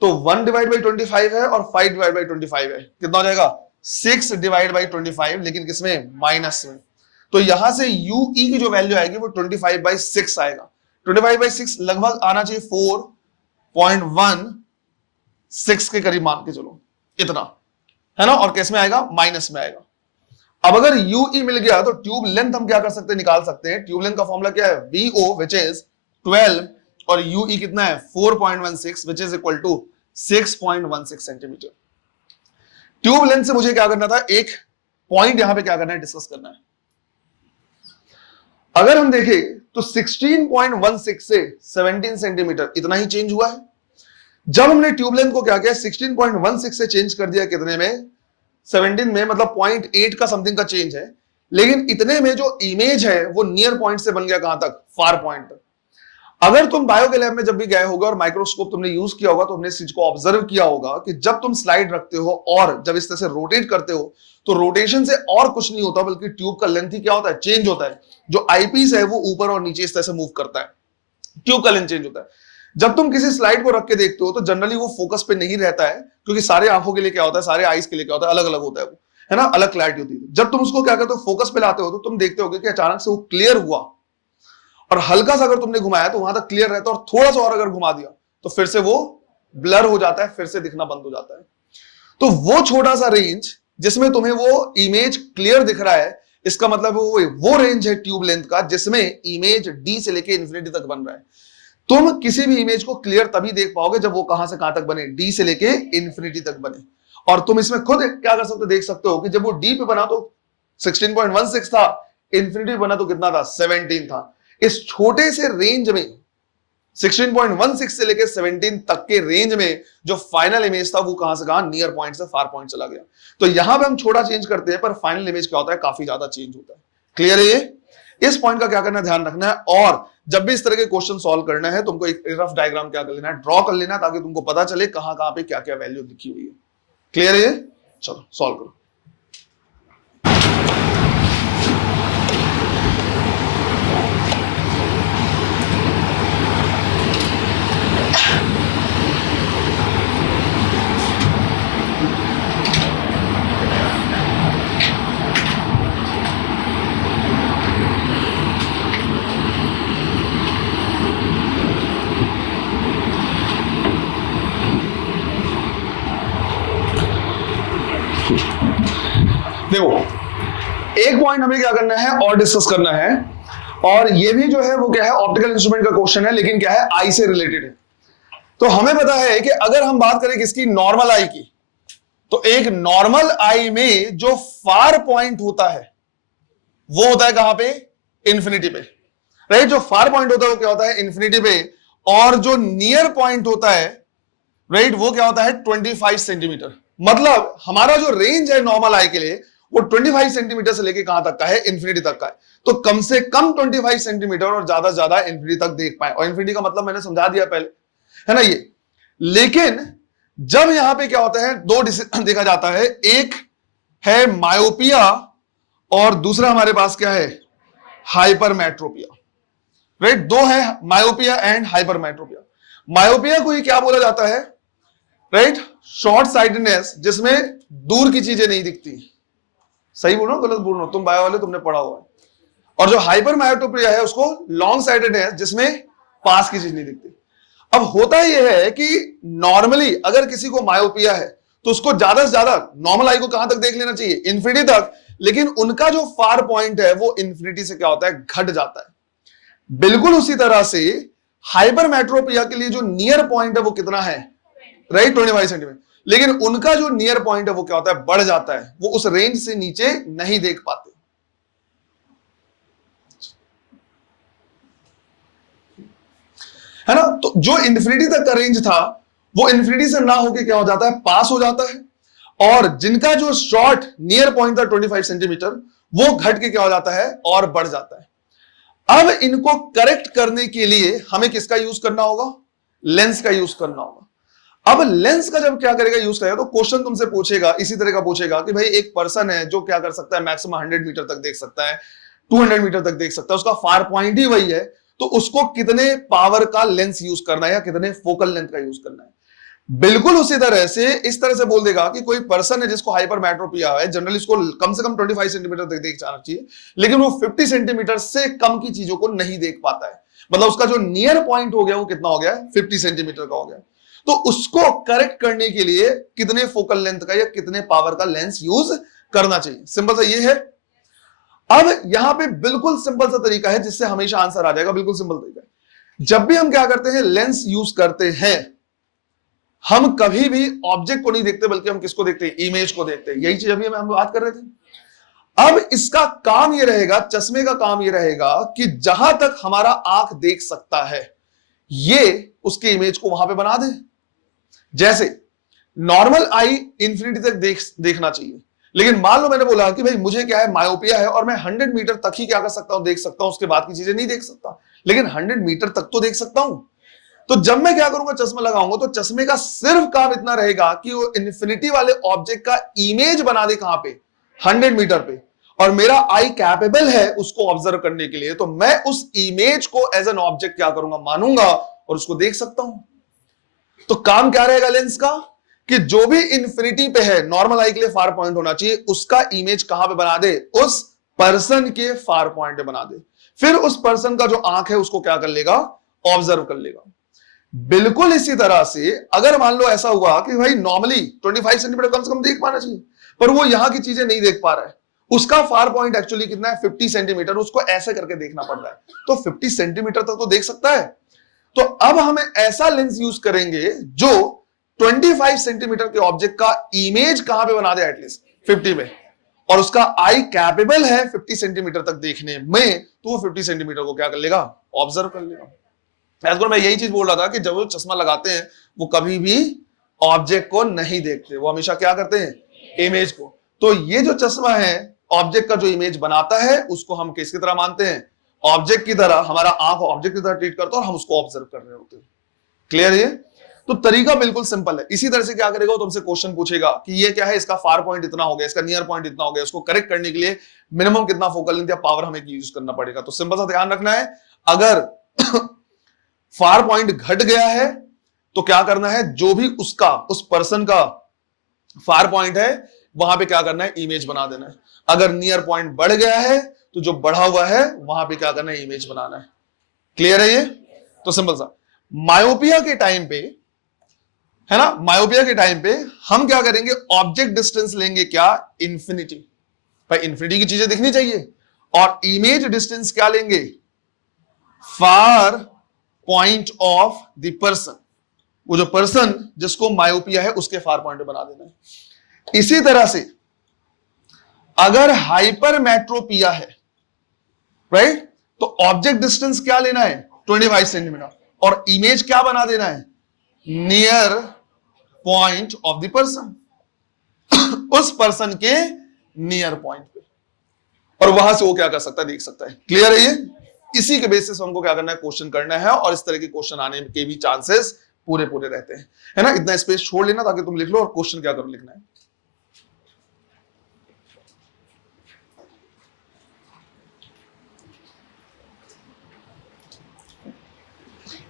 तो 1 डिवाइड बाई 25 है और 5 डिवाइड बाई 25 है, कितना हो जाएगा 6 डिवाइड बाई 25, लेकिन किसमें, माइनस में। तो यहां से UE की जो वैल्यू आएगी वो 25/6 आएगा। 25/6 लगभग आना चाहिए 4.16 के करीब, मान के चलो इतना, है ना, और किस में आएगा, माइनस में आएगा। अब अगर UE मिल गया तो ट्यूब लेंथ हम क्या कर सकते हैं, निकाल सकते हैं। ट्यूब लेंथ का फॉर्मूला क्या है, VO विच इज 12 और UE कितना है 4.16 which is equal to 6.16 centimetre. Tube length से मुझे क्या करना था, एक पॉइंट यहां पे क्या करना है, डिस्कस करना है। अगर हम देखें तो 16.16 से 17 सेंटीमीटर इतना ही चेंज हुआ है। जब हमने ट्यूब लेंथ को क्या किया, 16.16 से चेंज कर दिया कितने में, 17 में, मतलब 0.8 का समथिंग का चेंज है। लेकिन इतने में जो इमेज है वो नियर पॉइंट से बन गया कहां तक, फार पॉइंट तक। अगर तुम बायो के लैब में जब भी गए होगा और माइक्रोस्कोप तुमने यूज किया होगा, तो तुमने इस चीज को ऑब्जर्व किया होगा कि जब तुम स्लाइड रखते हो और जब इस तरह से रोटेट करते हो, तो रोटेशन से और कुछ नहीं होता, बल्कि ट्यूब का लेंथ ही क्या होता है, चेंज होता है। जो आईपीस है वो ऊपर और नीचे इस तरह से मूव करता है, ट्यूब का लेंथ चेंज होता है। जब तुम किसी स्लाइड को रख के देखते हो तो जनरली वो फोकस पे नहीं रहता है, क्योंकि सारे आंखों के लिए क्या होता है, सारे आईज के लिए क्या होता है, अलग अलग होता है वो, है ना, अलग क्लैरिटी होती है। जब तुम उसको क्या करते हो, फोकस पे लाते हो, तो तुम देखते होगे कि अचानक से वो क्लियर हुआ, और हल्का सा अगर तुमने घुमाया तो वहां तक क्लियर रहता है, और थोड़ा सा और अगर घुमा दिया तो फिर से वो ब्लर हो जाता है, फिर से दिखना बंद हो जाता है। तो वो छोटा सा रेंज जिसमें तुम्हें वो इमेज क्लियर दिख रहा है, इसका मतलब वो रेंज है ट्यूब लेंथ का जिसमें इमेज डी से लेके इन्फिनिटी तक बन रहा है। तुम किसी भी इमेज को क्लियर तभी देख पाओगे जब वो कहां से कहां तक बने, डी से लेके इन्फिनिटी तक बने। और तुम इसमें खुद क्या कर सकते हो, देख सकते हो कि जब वो डी पे बना तो 16.16 था, इन्फिनिटी बना तो कितना था, 17 था। इस छोटे से रेंज में 16.16 से लेकर 17 तक के रेंज में जो फाइनल इमेज था वो कहां से कहां, नियर पॉइंट से फार पॉइंट चला गया। तो यहां पे हम छोटा चेंज करते हैं, पर फाइनल इमेज क्या होता है, काफी ज्यादा चेंज होता है। क्लियर है ये? इस पॉइंट का क्या करना है, ध्यान रखना है। और जब भी इस तरह के क्वेश्चन सॉल्व करना है, तुमको एक रफ डायग्राम क्या कर लेना है, ड्रॉ कर लेना, ताकि तुमको पता चले कहां कहां पे क्या क्या वैल्यू लिखी हुई है। क्लियर है ये? चलो सॉल्व करो। देखो, एक पॉइंट हमें क्या करना है और डिस्कस करना है, और ये भी जो है वो क्या है, ऑप्टिकल इंस्ट्रूमेंट का क्वेश्चन है, लेकिन क्या है, आई से रिलेटेड है। तो हमें पता है कि अगर हम बात करें किसकी, नॉर्मल आई की, तो एक नॉर्मल आई में जो फार पॉइंट होता है वो होता है कहां पे, इन्फिनिटी पे, राइट। जो फार पॉइंट होता है वो क्या होता है, इन्फिनिटी पे, और जो नियर पॉइंट होता है, राइट, वो क्या होता है, 25 सेंटीमीटर। मतलब हमारा जो रेंज है नॉर्मल आई के लिए वो 25 सेंटीमीटर से लेके कहां तक का है, इन्फिनिटी तक का है। तो कम से कम 25 सेंटीमीटर और ज्यादा से ज्यादा इन्फिनिटी तक देख पाए, और इन्फिनिटी का मतलब मैंने समझा दिया पहले, है ना ये। लेकिन जब यहां पे क्या होता है, दो देखा जाता है, एक है मायोपिया और दूसरा हमारे पास क्या है, हाइपरमेट्रोपिया। राइट। दो है, मायोपिया एंड हाइपरमेट्रोपिया। मायोपिया को ही क्या बोला जाता है, राइट, शॉर्ट साइटेडनेस, जिसमें दूर की चीजें नहीं दिखती। सही बोल रहा हूं गलत बोल रहा हूं, तुम बायो वाले तुमने पढ़ा हुआ है। और जो हाइपरमेट्रोपिया है उसको लॉन्ग साइटेडनेस, जिसमें पास की चीज नहीं दिखती। अब होता यह है कि नॉर्मली अगर किसी को मायोपिया है तो उसको ज्यादा से ज्यादा नॉर्मल आई को कहां तक देख लेना चाहिए, इंफिनिटी तक। लेकिन उनका जो फार पॉइंट है वो इंफिनिटी से क्या होता है, घट जाता है। बिल्कुल उसी तरह से हाइपरमेट्रोपिया के लिए जो नियर पॉइंट है वो कितना है, राइट, 25 सेंटीमीटर। लेकिन उनका जो नियर पॉइंट है वो क्या होता है, बढ़ जाता है, वो उस रेंज से नीचे नहीं देख पाते। है ना। तो जो इन्फिनिटी तक का रेंज था वो इन्फिनिटी से ना होके क्या हो जाता है, पास हो जाता है। और जिनका जो शॉर्ट नियर पॉइंट था 25 सेंटीमीटर, वो घट के क्या हो जाता है, और बढ़ जाता है। अब इनको करेक्ट करने के लिए हमें किसका यूज करना होगा, लेंस का यूज करना होगा। अब लेंस का जब क्या करेगा, यूज करेगा, तो क्वेश्चन तुमसे पूछेगा, इसी तरह का पूछेगा कि भाई एक पर्सन है जो क्या कर सकता है, मैक्सिमम 100 मीटर तक देख सकता है, 200 मीटर तक देख सकता है, उसका फार पॉइंट ही वही है, तो उसको कितने पावर का लेंस यूज करना है या कितने फोकल लेंथ का यूज करना है। बिल्कुल उसी तरह से इस तरह से बोल देगा कि कोई पर्सन है जिसको हाइपरमेट्रोपिया है, जनरली उसको कम से कम 25 सेंटीमीटर तक देख जाना चाहिए, लेकिन वो 50 सेंटीमीटर से कम की चीजों को नहीं देख पाता है। मतलब उसका जो नियर पॉइंट हो गया वो कितना हो गया, 50 सेंटीमीटर का हो गया। तो उसको करेक्ट करने के लिए कितने फोकल लेंथ का या कितने पावर का लेंस यूज करना चाहिए, सिंपल सा ये है। अब यहां पे बिल्कुल सिंपल सा तरीका है जिससे हमेशा आंसर आ जाएगा, बिल्कुल सिंपल तरीका है। जब भी हम क्या करते हैं, लेंस यूज करते हैं, हम कभी भी ऑब्जेक्ट को नहीं देखते, बल्कि हम किसको देखते हैं, इमेज को देखते हैं। यही चीज अभी हम बात कर रहे थे। अब इसका काम यह रहेगा, चश्मे का काम यह रहेगा कि जहां तक हमारा आंख देख सकता है ये उसके इमेज को वहां पे बना दे। जैसे नॉर्मल आई इंफिनिटी तक देखना चाहिए, लेकिन मान लो मैंने बोला कि भाई मुझे क्या है, मायोपिया है, और मैं 100 मीटर तक ही क्या कर सकता हूं, देख सकता हूं, उसके बाद की चीजें नहीं देख सकता, लेकिन 100 मीटर तक तो देख सकता हूं। तो जब मैं क्या करूंगा, चश्मा लगाऊंगा, तो चश्मे का सिर्फ काम इतना रहेगा कि वो इन्फिनिटी वाले ऑब्जेक्ट का इमेज बना दे, कहां पे, 100 मीटर पे। और मेरा आई कैपेबल है उसको ऑब्जर्व करने के लिए, तो मैं उस इमेज को एज एन ऑब्जेक्ट क्या करूंगा, मानूंगा, और उसको देख सकता हूं। तो काम क्या रहेगा लेंस का, कि जो भी इंफिनिटी पे है, नॉर्मल आई के लिए फार पॉइंट होना चाहिए, उसका इमेज कहां पे बना दे, उस पर्सन के फार पॉइंट पे बना दे। फिर उस पर्सन का जो आंख है उसको क्या कर लेगा, ऑब्जर्व कर लेगा। बिल्कुल इसी तरह से अगर मान लो ऐसा हुआ कि भाई नॉर्मली 25 सेंटीमीटर कम से कम देख पाना चाहिए, पर वो यहां की चीजें नहीं देख पा रहा है, उसका फार पॉइंट एक्चुअली कितना है, 50 सेंटीमीटर, उसको ऐसे करके देखना पड़ रहा है, तो 50 सेंटीमीटर तक तो देख सकता है। तो अब हमें ऐसा लेंस यूज करेंगे जो 25 सेंटीमीटर के ऑब्जेक्ट का इमेज कहां पे बना दे, एटलीस्ट 50 में, और उसका आई कैपेबल है 50 सेंटीमीटर तक देखने में, तो वो 50 सेंटीमीटर को क्या कर लेगा, ऑब्जर्व कर लेगा। मैं यही चीज बोल रहा था कि जब वो चश्मा लगाते हैं वो कभी भी ऑब्जेक्ट को नहीं देखते, वो हमेशा क्या करते हैं, इमेज को। तो ये जो चश्मा है ऑब्जेक्ट का जो इमेज बनाता है उसको हम किसकी तरह मानते हैं, ऑब्जेक्ट की तरह। हमारा आंख ऑब्जेक्ट की तरह ट्रीट करता है और हम उसको ऑब्जर्व कर रहे होते हैं। क्लियर है। तो तरीका बिल्कुल सिंपल है। इसी तरह से क्या करेगा, वो तुमसे क्वेश्चन पूछेगा कि ये क्या है, इसका फार पॉइंट इतना हो गया, इसका नियर पॉइंट इतना हो गया, उसको करेक्ट करने के लिए मिनिमम कितना फोकल लेंथ या पावर हमें यूज करना पड़ेगा। तो सिंपल सा ध्यान रखना है, अगर फार पॉइंट घट गया है तो क्या करना है, जो भी उसका उस पर्सन का फार पॉइंट है वहां पे क्या करना है, इमेज बना देना है। अगर नियर पॉइंट बढ़ गया है तो जो बढ़ा हुआ है वहां पे क्या करना है, इमेज बनाना है। क्लियर है ये। तो सिंपल सा मायोपिया के टाइम पे, है ना, मायोपिया के टाइम पे हम क्या करेंगे, ऑब्जेक्ट डिस्टेंस लेंगे क्या, इंफिनिटी। भाई इंफिनिटी की चीजें दिखनी चाहिए, और इमेज डिस्टेंस क्या लेंगे, far point of the person. वो जो पर्सन जिसको मायोपिया है उसके फार पॉइंट बना देना है। इसी तरह से अगर हाइपरमेट्रोपिया है, राइट, तो ऑब्जेक्ट डिस्टेंस क्या लेना है, 25 सेंटीमीटर, और इमेज क्या बना देना है, near point of the person, उस पर्सन के नियर पॉइंट पे, और वहां से वो क्या कर सकता है, देख सकता है। क्लियर है ये। इसी के बेसिस हमको क्या करना है, क्वेश्चन करना है, और इस तरह के क्वेश्चन आने के भी चांसेस पूरे पूरे रहते हैं, है ना। इतना स्पेस छोड़ लेना ताकि तुम लिख लो, और क्वेश्चन क्या करो, लिखना है।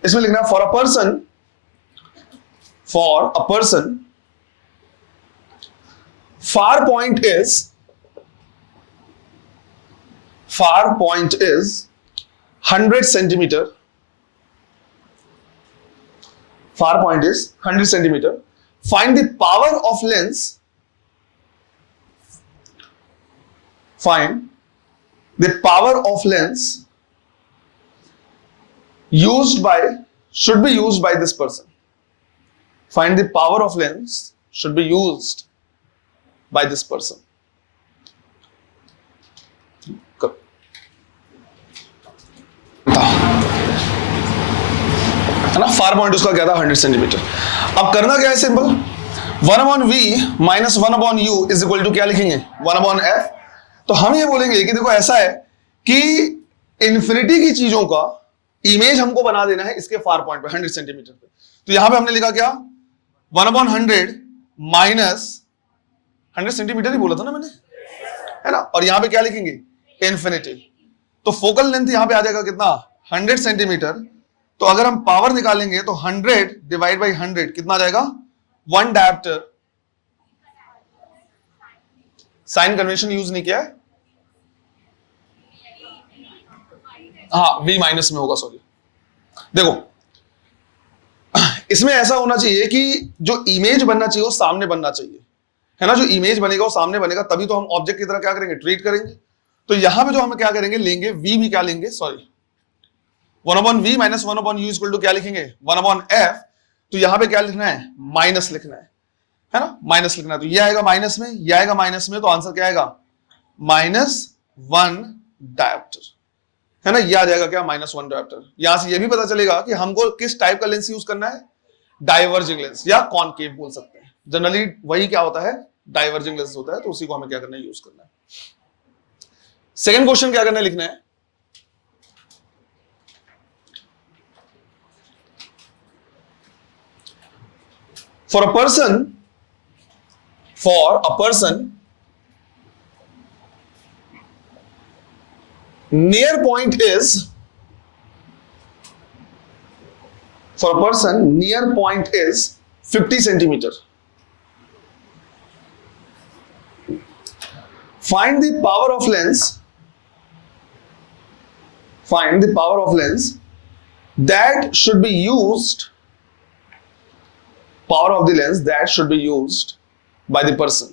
इसमें लिखना है for a person far point is 100 centimeter. Far point is 100 centimeter. Find the power of lens. Find the power of lens should be used by this person. Find the power of lens should be used by this person. है ना, far point उसका क्या था 100 centimetre. अब करना क्या है, simple 1/v minus 1/u is equal to क्या लिखेंगे 1/f। तो हम ये बोलेंगे कि देखो ऐसा है कि इंफिनिटी की चीजों का इमेज हमको बना देना है इसके फार पॉइंट पे 100 सेंटीमीटर पे। तो यहां पे हमने लिखा क्या 1/100 माइनस 100 सेंटीमीटर ही बोला था ना मैंने, है ना, और यहां पे क्या लिखेंगे इंफिनिटी। तो फोकल लेंथ यहां पे आ जाएगा कितना 100 सेंटीमीटर। तो अगर हम पावर निकालेंगे तो 100 डिवाइड बाई 100 कितना आ जाएगा 1 डायप्टर। साइन कन्वेंशन यूज नहीं किया है, हाँ v माइनस में होगा, सॉरी। देखो इसमें ऐसा होना चाहिए कि जो इमेज बनना चाहिए वो सामने बनना चाहिए, है ना। जो इमेज बनेगा वो सामने बनेगा, तभी तो हम ऑब्जेक्ट की तरह क्या करेंगे ट्रीट करेंगे। तो यहां पे जो हम क्या करेंगे लेंगे v भी क्या लेंगे, sorry 1/v minus 1/u equal to क्या लिखेंगे 1/f। तो यहां पे क्या लिखना है माइनस लिखना है ना, माइनस लिखना है। तो ये आएगा माइनस में, ये आएगा माइनस में, तो आंसर क्या आएगा -1 डायप्टर, है ना। ये आ जाएगा क्या -1 डायप्टर। यहां से ये भी पता चलेगा कि हमको किस टाइप का लेंस यूज करना है, डाइवर्जिंग लेंस या कॉनकेव बोल सकते हैं। जनरली वही क्या होता है डाइवर्जिंग लेंस होता है, तो उसी को हमें क्या करना है यूज करना है। सेकंड क्वेश्चन क्या करना है, लिखना है for a person near point is 50 centimeter. Find the power of lens that should be used by the person.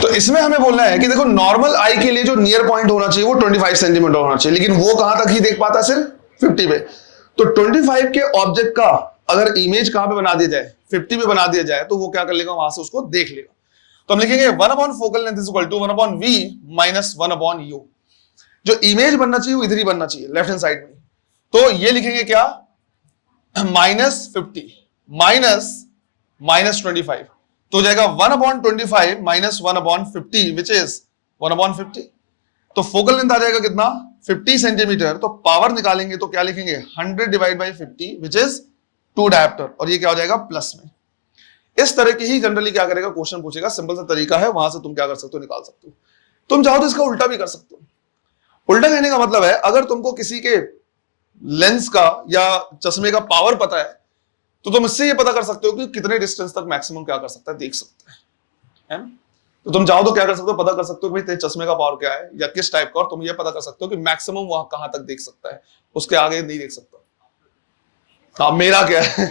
तो इसमें हमें बोलना है कि देखो नॉर्मल आई के लिए जो नियर पॉइंट होना चाहिए वो 25 सेंटीमीटर होना चाहिए, लेकिन वो कहां तक ही देख पाता सिर्फ 50 पे। तो 25 के ऑब्जेक्ट का अगर इमेज कहां पे बना दिया जाए 50 पे बना दिया जाए तो वो क्या कर लेगा वहां से उसको देख लेगा। तो हम लिखेंगे 1/फोकल length is equal to 1/v minus 1/u। जो इमेज बनना चाहिए वो इधर ही बनना चाहिए लेफ्ट हैंड साइड में। तो ये लिखेंगे क्या -50 माइनस 25, तो हो जाएगा 1/25 माइनस 1/50 विच इज 1/50। तो फोकल लेंथ आ जाएगा कितना 50 सेंटीमीटर। तो पावर निकालेंगे तो क्या लिखेंगे 100 divide by 50 which is 2 dioptre, और ये क्या हो जाएगा प्लस में। इस तरह की ही जनरली क्या करेगा क्वेश्चन पूछेगा, सिंपल सा तरीका है, वहां से तुम क्या कर सकते हो निकाल सकते हो। तुम चाहो तो इसका उल्टा भी कर सकते हो। उल्टा कहने का मतलब है अगर तुमको किसी के लेंस का या चश्मे का पावर पता है तो तुम इससे ये पता कर सकते हो कि कितने डिस्टेंस तक मैक्सिमम क्या कर सकता है देख सकता है ना। तो तुम चाहो तो क्या कर सकते हो, पता कर सकते हो कि तेरे चश्मे का पावर क्या है या किस टाइप का, और तुम ये पता कर सकते हो कि मैक्सिमम वहां कहां तक देख सकता है, उसके आगे नहीं देख सकता। हाँ मेरा क्या है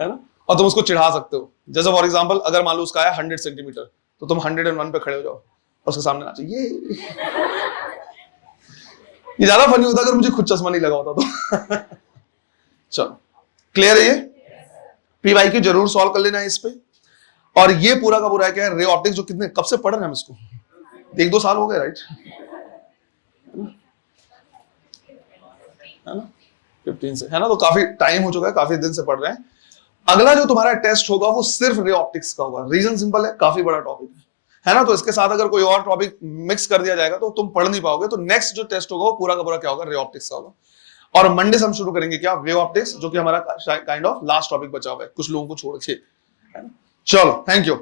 ना, और तुम उसको चिढ़ा सकते हो। जैसे फॉर एग्जांपल अगर मान लो उसका है 100 सेंटीमीटर, तो तुम 101 पे खड़े हो जाओ और उसके सामने नाचो ये ज्यादा फनी होता अगर मुझे खुद चश्मा नहीं लगा होता तो चलो क्लियर है ये। पी वाई की जरूर सॉल्व कर लेना है इस पे। और ये पूरा का पूरा है क्या रे ऑप्टिक्स, जो कितने कब से पढ़ रहे हैं हम इसको 1-2 साल हो गए राइट, है ना 15 से, है ना। तो काफी टाइम हो चुका है, काफी दिन से पढ़ रहे हैं। अगला जो तुम्हारा टेस्ट होगा वो सिर्फ रे ऑप्टिक्स का होगा। रीजन सिंपल है, काफी बड़ा टॉपिक है ना। तो इसके साथ अगर कोई और टॉपिक मिक्स कर दिया जाएगा तो तुम पढ़ नहीं पाओगे। तो नेक्स्ट जो टेस्ट होगा वो पूरा का पूरा क्या होगा रे ऑप्टिक्स का होगा। और मंडे से हम शुरू करेंगे क्या वेव ऑप्टिक्स, जो कि हमारा काइंड ऑफ लास्ट टॉपिक बचा हुआ है कुछ लोगों को छोड़ के, है ना। चलो थैंक यू।